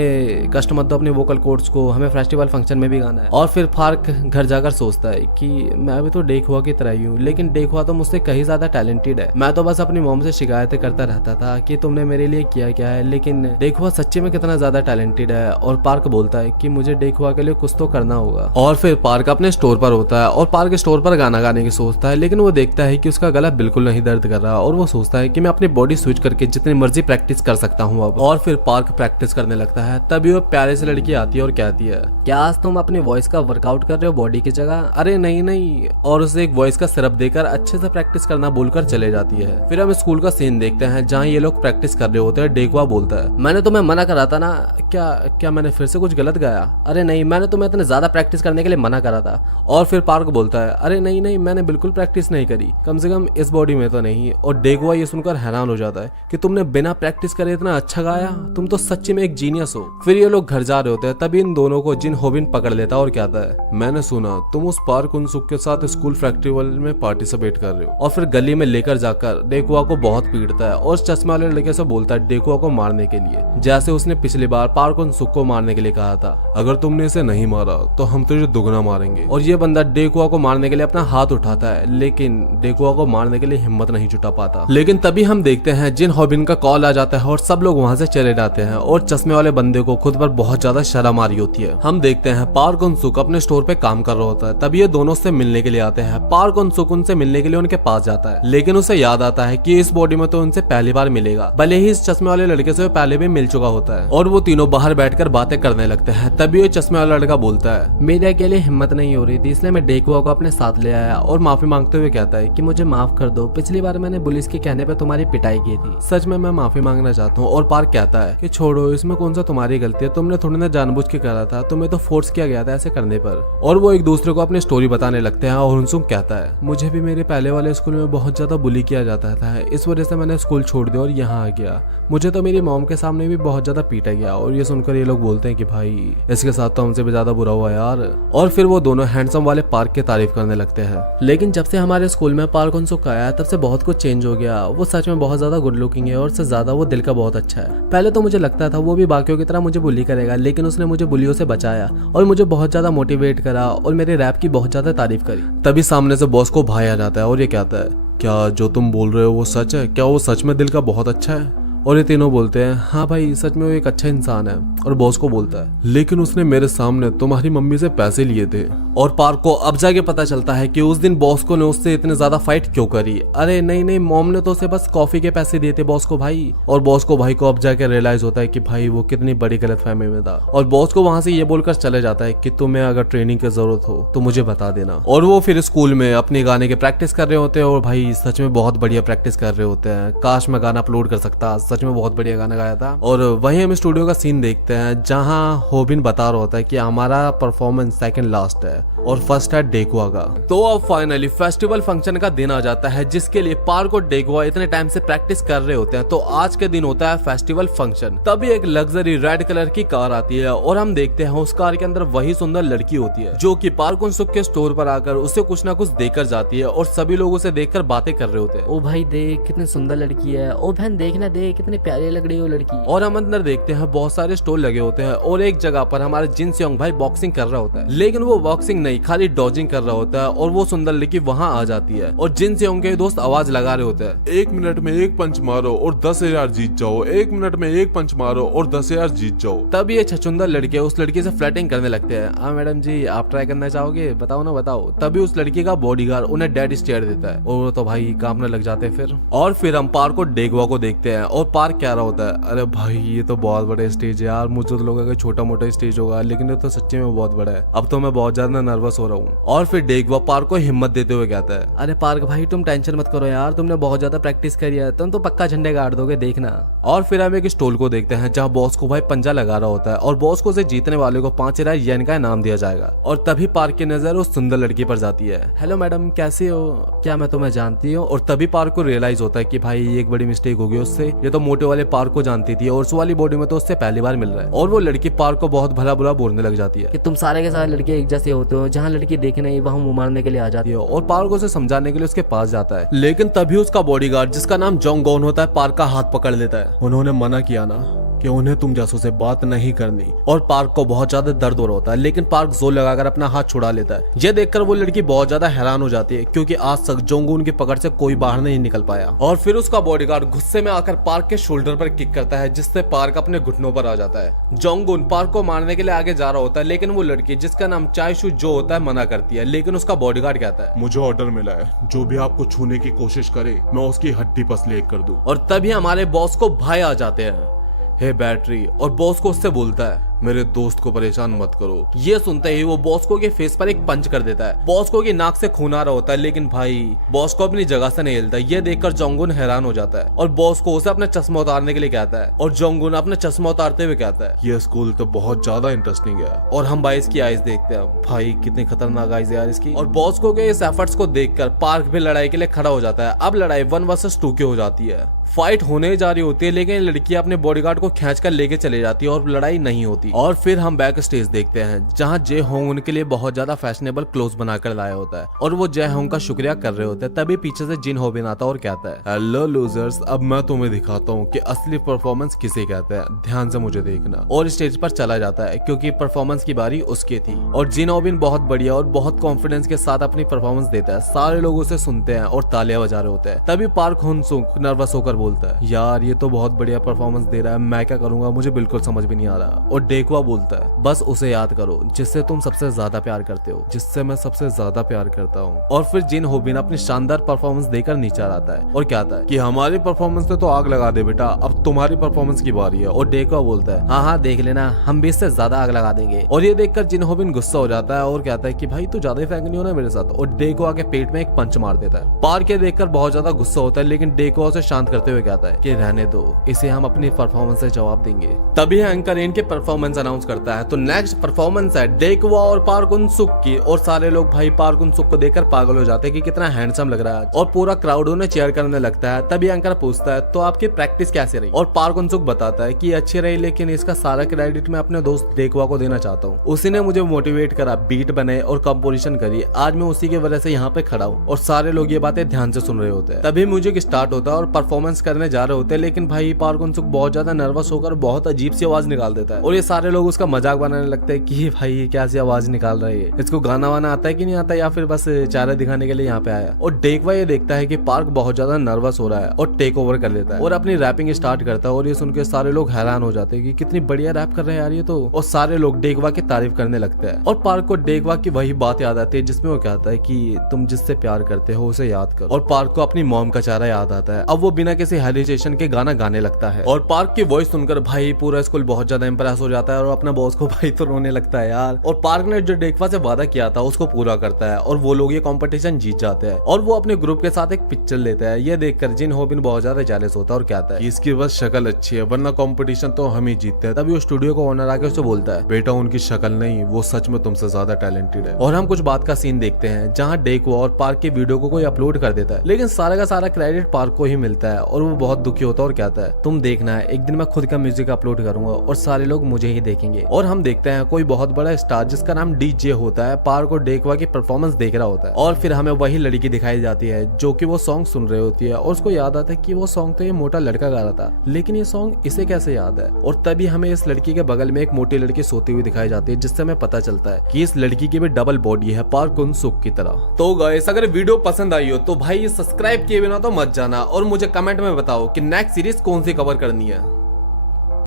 कष्ट मत दो अपने वोकल कोर्स को, हमें फेस्टिवल फंक्शन में भी गाना है। और फिर पार्क घर जाकर सोचता है कि मैं भी तो डेगुआ की तरह ही हूँ, लेकिन डेगुआ तो मुझसे कहीं ज्यादा टैलेंटेड है, मैं तो बस अपनी मॉम से शिकायतें करता रहता था कि तुमने मेरे लिए किया क्या है, लेकिन डेगुआ सच्ची में कितना ज्यादा टैलेंटेड वांटेड है और पार्क बोलता है कि मुझे डेकुआ के लिए कुछ तो करना होगा। और फिर पार्क अपने स्टोर पर होता है और पार्क स्टोर पर गाना गाने की सोचता है, लेकिन वो देखता है कि उसका गला बिल्कुल नहीं दर्द कर रहा और वो सोचता है कि मैं अपनी बॉडी स्विच करके जितनी मर्जी प्रैक्टिस कर सकता हूँ अब। और फिर पार्क प्रैक्टिस करने लगता है। तभी वो प्यारे से लड़की आती है और कहती है, क्या आज तुम अपनी वॉइस का वर्कआउट कर रहे हो बॉडी की जगह? अरे नहीं नहीं, और उसे एक वॉइस का सिरप देकर अच्छे से प्रैक्टिस करना बोलकर चले जाती है। फिर हम स्कूल का सीन देखते हैं जहाँ ये लोग प्रैक्टिस कर रहे होते हैं। डेकुआ बोलता है, मैंने तुम्हें मना करा था ना। क्या मैंने फिर से कुछ गलत गाया? अरे नहीं, मैंने तुम्हें इतने ज्यादा प्रैक्टिस करने के लिए मना करा था। और फिर पार्क बोलता है, अरे नहीं नहीं, मैंने बिल्कुल प्रैक्टिस नहीं करी, कम से कम इस बॉडी में तो नहीं। और डेकुआ ये सुनकर हैरान हो जाता है कि तुमने बिना प्रैक्टिस करे इतना अच्छा गाया, तुम तो सच्ची में एक जीनियस हो। फिर ये लोग घर जा रहे होते हैं, तभी इन दोनों को जिन होबिन पकड़ लेता है और कहता है, मैंने सुना तुम उस पार्क उनसुक के साथ स्कूल फेस्टिवल में पार्टिसिपेट कर रहे हो। और फिर गली में लेकर जाकर डेकुआ को बहुत पीटता है और चश्मे वाले लड़के से बोलता है डेकुआ को मारने के लिए, जैसे उसने पिछली बार पार्क उनसुक को मारने के लिए कहा था। अगर तुमने इसे नहीं मारा तो हम तुझे दुगना मारेंगे। और ये बंदा डेकुआ को मारने के लिए अपना हाथ उठाता है, लेकिन डेकुआ को मारने के लिए हिम्मत नहीं जुटा पाता। लेकिन तभी हम देखते हैं जिन हॉबिन का कॉल आ जाता है और सब लोग वहां से चले जाते हैं और चश्मे वाले बंदे को खुद पर बहुत ज्यादा शर्म आ रही होती है। हम देखते हैं पार्क उनसुक अपने स्टोर पे काम कर रहा होता है। तभी ये दोनों से मिलने के लिए आते हैं। पार्क उनसुक उनसे मिलने के लिए उनके पास जाता है, लेकिन उसे याद आता है कि इस बॉडी में तो उनसे पहली बार मिलेगा, भले ही इस चश्मे वाले लड़के से वो पहले भी मिल चुका होता है। और वो तीनों बाहर बैठकर बातें करने लगते हैं। तभी ये चश्मे वाला लड़का बोलता है, मेरे अकेले हिम्मत नहीं हो रही थी, इसलिए मैं डेकुआ को अपने साथ ले आया और माफी मांगते हुए कहता है कि मुझे माफ कर दो, पिछली बार मैंने पुलिस के कहने पे तुम्हारी पिटाई की थी। सच में मैं माफी मांगना चाहता हूँ। और पार्क कहता है कि छोड़ो, इसमें कौन सा तुम्हारी गलती है, तुमने थोड़ी ना जानबूझ के करा था, तुम्हें तो फोर्स किया गया था ऐसे करने पर। और वो एक दूसरे को अपनी स्टोरी बताने लगते हैं और उनसुक कहता है, मुझे भी मेरे पहले वाले स्कूल में बहुत ज्यादा बुली किया जाता था, इस वजह से मैंने स्कूल छोड़ दिया और यहाँ आ गया। मुझे तो मेरी मॉम के सामने भी बहुत ज्यादा पीटा गया। और ये सुनकर ये लोग बोलते हैं कि भाई इसके साथ तो हमसे भी ज्यादा बुरा हुआ यार। और फिर वो दोनों हैंडसम वाले पार्क की तारीफ करने लगते हैं। लेकिन जब से हमारे स्कूल में पार्क उनसुक आया तब से बहुत कुछ चेंज हो गया। वो सच में बहुत ज्यादा गुड लुकिंग है और उससे ज्यादा वो दिल का बहुत अच्छा है। पहले तो मुझे लगता था वो भी बाकियों की तरह मुझे बुली करेगा, लेकिन उसने मुझे बुलियों से बचाया और मुझे बहुत ज्यादा मोटिवेट करा और मेरे रैप की बहुत ज्यादा तारीफ करी। तभी सामने से बॉस को भाई आ जाता है और ये कहता है, क्या जो तुम बोल रहे हो वो सच है? क्या वो सच में दिल का बहुत अच्छा है? और ये तीनों बोलते हैं, हाँ भाई सच में वो एक अच्छा इंसान है। और बॉस को बोलता है, लेकिन उसने मेरे सामने तुम्हारी मम्मी से पैसे लिए थे। और पार्क को अब जाके पता चलता है कि उस दिन बॉस को ने उससे इतने ज्यादा फाइट क्यों करी। अरे नहीं नहीं, मॉम ने तो उसे बस कॉफी के पैसे दिए थे बॉस को भाई। और बॉस को भाई को अब जाके रियलाइज होता है कि भाई वो कितनी बड़ी गलतफहमी में था। और बॉस को वहां से ये बोलकर चले जाता है कि तुम्हें अगर ट्रेनिंग की जरूरत हो तो मुझे बता देना। और वो फिर स्कूल में अपने गाने की प्रैक्टिस कर रहे होते हैं और भाई सच में बहुत बढ़िया प्रैक्टिस कर रहे होते हैं। काश मैं गाना अपलोड कर सकता, सच में बहुत बढ़िया गाना गाया था। और वहीं हम स्टूडियो का सीन देखते हैं जहां होबिन बता रहा होता है कि हमारा परफॉर्मेंस सेकंड लास्ट है और फर्स्ट है डेकुआ का। तो अब फाइनली फेस्टिवल फंक्शन का दिन आ जाता है जिसके लिए पार्क और डेकुआ इतने टाइम से प्रैक्टिस कर रहे होते हैं। तो आज के दिन होता है फेस्टिवल फंक्शन। तभी एक लग्जरी रेड कलर की कार आती है और हम देखते हैं उस कार के अंदर वही सुंदर लड़की होती है जो कि पार्क उनसुक के स्टोर पर आकर उसे कुछ ना कुछ देकर जाती है और सभी लोग उसे देखकर बातें कर रहे होते हैं। ओ भाई देख कितनी सुंदर लड़की है, ओ बहन देखना देख कितनी प्यारी लग रही है वो लड़की। और हम अंदर देखते हैं बहुत सारे स्टॉल लगे होते हैं और एक जगह पर हमारे जिन सेओंग भाई बॉक्सिंग कर रहा होता है, लेकिन वो बॉक्सिंग नहीं खाली डॉजिंग कर रहा होता है। और वो सुंदर लड़की वहां आ जाती है और जिन सेओंग के दोस्त आवाज लगा रहे होते हैं, 1 मिनट में 1 पंच मारो और 10,000 जीत जाओ, 1 मिनट में 1 पंच मारो और 10,000 जीत जाओ। तब ये छछुंदर लड़के उस लड़की से फ्लर्टिंग करने लगते हैं। हाँ मैडम जी आप ट्राई करना चाहोगे, बताओ ना बताओ। तभी उस लड़की का बॉडीगार्ड उन्हें डेड स्टेयर देता है और वो तो भाई कांपने लग जाते हैं फिर। और फिर हम पार्क और डेकुआ को देखते हैं और पार्क कह रहा होता है, अरे भाई ये तो बहुत बड़ा स्टेज है यार, मुझे तो लगा कि छोटा मोटा स्टेज होगा, लेकिन ये तो सच्ची में बहुत बड़ा है, अब तो मैं बहुत ज्यादा नर्वस हो रहा हूँ। और फिर डेकुआ पार्क को हिम्मत देते हुए कहता है, अरे पार्क भाई तुम टेंशन मत करो यार, तुमने बहुत ज्यादा प्रैक्टिस करी है, तुम तो पक्का झंडे गाड़ दोगे देखना। और फिर हम एक स्टॉल को देखते हैं जहाँ बॉस को भाई पंजा लगा रहा होता है और बॉस को उसे जीतने वाले को 5,000 येन का इनाम दिया जाएगा। और तभी पार्क की नजर उस सुंदर लड़की पर जाती है। हेलो मैडम कैसी हो, क्या मैं तुम्हें जानती हूँ? और तभी पार्क को रियलाइज होता है कि भाई एक बड़ी मिस्टेक हो गई उससे, ये तो मोटे वाले पार्क को जानती थी और उस वाली बॉडी में तो उससे पहली बार मिल रहा है। और वो लड़की पार्क को बहुत भला बुरा बोलने लग जाती है कि तुम सारे के सारे लड़के एक जैसे होते हो, जहाँ लड़की देखे नहीं वहाँ मुंह मारने के लिए आ जाती है। और पार्क उसे समझाने के लिए उसके पास जाता है, लेकिन तभी उसका बॉडीगार्ड जिसका नाम जोंग गॉन होता है पार्क का हाथ पकड़ लेता है। उन्होंने मना किया ना कि उन्हें तुम जैसों से बात नहीं करनी। और पार्क को बहुत ज्यादा दर्द हो रहा होता है, लेकिन पार्क जोर लगाकर अपना हाथ छुड़ा लेता है। यह देखकर वो लड़की बहुत ज्यादा हैरान हो जाती है क्योंकि आज तक जोंगून की पकड़ से कोई बाहर नहीं निकल पाया। और फिर उसका बॉडीगार्ड गुस्से में आकर पार्क पार्क के शोल्डर पर किक करता है जिससे पार्क अपने घुटनों पर आ जाता है। जोंगुन पार्क को मारने के लिए आगे जा रहा होता है, लेकिन वो लड़की जिसका नाम चायशु जो होता है मना करती है, लेकिन उसका बॉडीगार्ड कहता है मुझे ऑर्डर मिला है, जो भी आपको छूने की कोशिश करे मैं उसकी हड्डी पसली एक कर दूं। और तभी हमारे बॉस को भाई आ जाते हैं, हे बैटरी, और बॉस को उससे बोलता है मेरे दोस्त को परेशान मत करो। ये सुनते ही वो बॉस्को के फेस पर एक पंच कर देता है। बॉस्को की नाक से खून आ रहा होता है, लेकिन भाई बॉस्को अपनी जगह से नहीं हिलता। ये देखकर जोंगुन हैरान हो जाता है और बॉस्को उसे अपना चश्मा उतारने के लिए कहता है और जोंगुन अपना चश्मा उतारते हुए कहता है ये स्कूल तो बहुत ज्यादा इंटरेस्टिंग है। और हम भाई इसकी आइज देखते हैं, भाई कितनी खतरनाक आइज है यार इसकी। और बॉस्को के इस एफर्ट्स को देखकर पार्क भी लड़ाई के लिए खड़ा हो जाता है। अब लड़ाई 1 वर्सेस 2 की हो जाती है। फाइट होने जा रही होती है, लेकिन लड़की अपने बॉडीगार्ड को खींचकर लेके चले जाती है और लड़ाई नहीं होती। और फिर हम बैक स्टेज देखते हैं जहां जे होंग उनके लिए बहुत ज्यादा फैशनेबल क्लोथ बनाकर लाया होता है और वो जे होंग का शुक्रिया कर रहे होते हैं। तभी पीछे से जिन होबिन आता है और कहता है हेलो लूजर्स, अब मैं तुम्हें दिखाता हूँ कि असली परफॉर्मेंस किसे कहते हैं, ध्यान से मुझे देखना। और स्टेज पर चला जाता है क्योंकि परफॉर्मेंस की बारी उसकी थी। और जिन होबिन बहुत बढ़िया और बहुत कॉन्फिडेंस के साथ अपनी परफॉर्मेंस देता है। सारे लोग उसे सुनते हैं और तालियां बजा रहे होते हैं। तभी पार्क हुन-सुक नर्वस होकर बोलता है यार ये तो बहुत बढ़िया परफॉर्मेंस दे रहा है, मैं क्या करूंगा, मुझे बिल्कुल समझ भी नहीं आ रहा। और डेकवा बोलता है बस उसे याद करो जिससे तुम सबसे ज्यादा प्यार करते हो, जिससे मैं सबसे ज्यादा प्यार करता हूँ। और फिर जिन होबिन अपनी शानदार परफॉर्मेंस देकर नीचे आता है और कहता है कि हमारी परफॉर्मेंस ने तो आग लगा दे बेटा, अब तुम्हारी परफॉर्मेंस की बारी है। और डेकवा बोलता है हाँ हाँ देख लेना, हम भी इससे ज्यादा आग लगा देंगे। और ये देखकर जिन होबिन गुस्सा हो जाता है और कहता है कि भाई तू ज्यादा ही फ्रैंक नहीं हो ना मेरे साथ। और डेकवा के पेट में एक पंच मार देता है। पार्क के देखकर बहुत ज्यादा गुस्सा होता है, लेकिन डेकवा उसे शांत करते हुए कहता है कि रहने दो, इसे हम अपनी परफॉर्मेंस से जवाब देंगे। तभी एंकर इनके परफॉर्मेंस अनाउंस करता है। तो नेक्स्ट परफॉर्मेंस है डेकवा और पार्क हुन-सुक की। और सारे लोग भाई पार्क हुन-सुक को देखकर पागल हो जाते हैं कि कितना हैंडसम लग रहा है और पूरा क्राउड उन्हें चेयर करने लगता है। तभी एंकर पूछता है तो आपकी प्रैक्टिस कैसे रही? और पार्क हुन-सुक बताता है कि अच्छी रही, लेकिन इसका सारा क्रेडिट मैं अपने दोस्त डेकवा को देना चाहता हूँ। उसी ने मुझे मोटिवेट करा, बीट बने और कंपोजिशन करी। आज मैं उसी की वजह से यहाँ पे खड़ा हूँ। और सारे लोग ये बातें ध्यान से सुन रहे होते हैं। तभी म्यूजिक स्टार्ट होता है और परफॉर्मेंस करने जा रहे होते हैं, लेकिन भाई पार्क हुन-सुक बहुत ज्यादा नर्वस होकर बहुत अजीब सी आवाज निकाल देता है। और ये सारे लोग उसका मजाक बनाने लगते हैं कि भाई ये क्या सी आवाज निकाल रहा है, इसको गाना वाना आता है कि नहीं आता, या फिर बस चेहरा दिखाने के लिए यहाँ पे आया। और डेकवा ये देखता है कि पार्क बहुत ज्यादा नर्वस हो रहा है और टेक ओवर कर लेता है और अपनी रैपिंग स्टार्ट करता है। और ये सुनकर सारे लोग हैरान हो जाते हैं कि कितनी बढ़िया रैप कर रहे हैं यार ये तो। और सारे लोग डेकवा की तारीफ करने लगते हैं। और पार्क को डेकवा की वही बात याद आती है जिसमें वो कहता है कि तुम जिससे प्यार करते हो उसे याद करो। और पार्क को अपनी मॉम का चेहरा याद आता है। अब वो बिना किसी हेजिटेशन के गाना गाने लगता है। और पार्क की वॉइस सुनकर भाई पूरा स्कूल बहुत ज्यादा इंप्रेस हो जाता है और अपना बॉस को भाई तो रोने लगता है यार। और पार्क ने जो डेकवा से वादा किया था उसको पूरा करता है और वो लोग ये कंपटीशन जीत जाते हैं। और वो अपने ग्रुप के साथ एक पिक्चर लेता है। ये देखकर जिन होबिन बहुत ज्यादा जेलस होता है और कहता है इसकी बस शक्ल अच्छी है, वरना कंपटीशन तो हम ही जीतते हैं। तभी वो स्टूडियो को ओनर आके उससे बोलता है बेटा उनकी शक्ल नहीं, वो सच में तुमसे ज्यादा टैलेंटेड है। और हम कुछ बात का सीन देखते हैं जहाँ डेकवा और पार्क के वीडियो को कोई अपलोड कर देता है, लेकिन सारा का सारा क्रेडिट पार्क को ही मिलता है। और वो बहुत दुखी होता है और कहता है तुम देखना है, एक दिन मैं खुद का म्यूजिक अपलोड करूंगा और सारे लोग मुझे ही देखेंगे। और हम देखते हैं कोई बहुत बड़ा स्टार जिसका नाम डीजे होता है पार्क और डेकवा की परफॉर्मेंस देख रहा होता है। और फिर हमें वही लड़की दिखाई जाती है जो कि वो सॉन्ग सुन रही होती है और उसको याद आता है कि वो सॉन्ग तो ये मोटा लड़का गा रहा था, लेकिन ये सॉन्ग इसे कैसे याद है। और तभी हमें इस लड़की के बगल में एक मोटी लड़की सोती हुई दिखाई जाती है, जिससे हमें पता चलता है कि इस लड़की की भी डबल बॉडी है पार्क हुन-सुक की तरह। तो गाइस अगर वीडियो पसंद आई हो तो भाई सब्सक्राइब किए बिना तो मत जाना और मुझे कमेंट में बताओ कि नेक्स्ट सीरीज कौन सी कवर करनी है।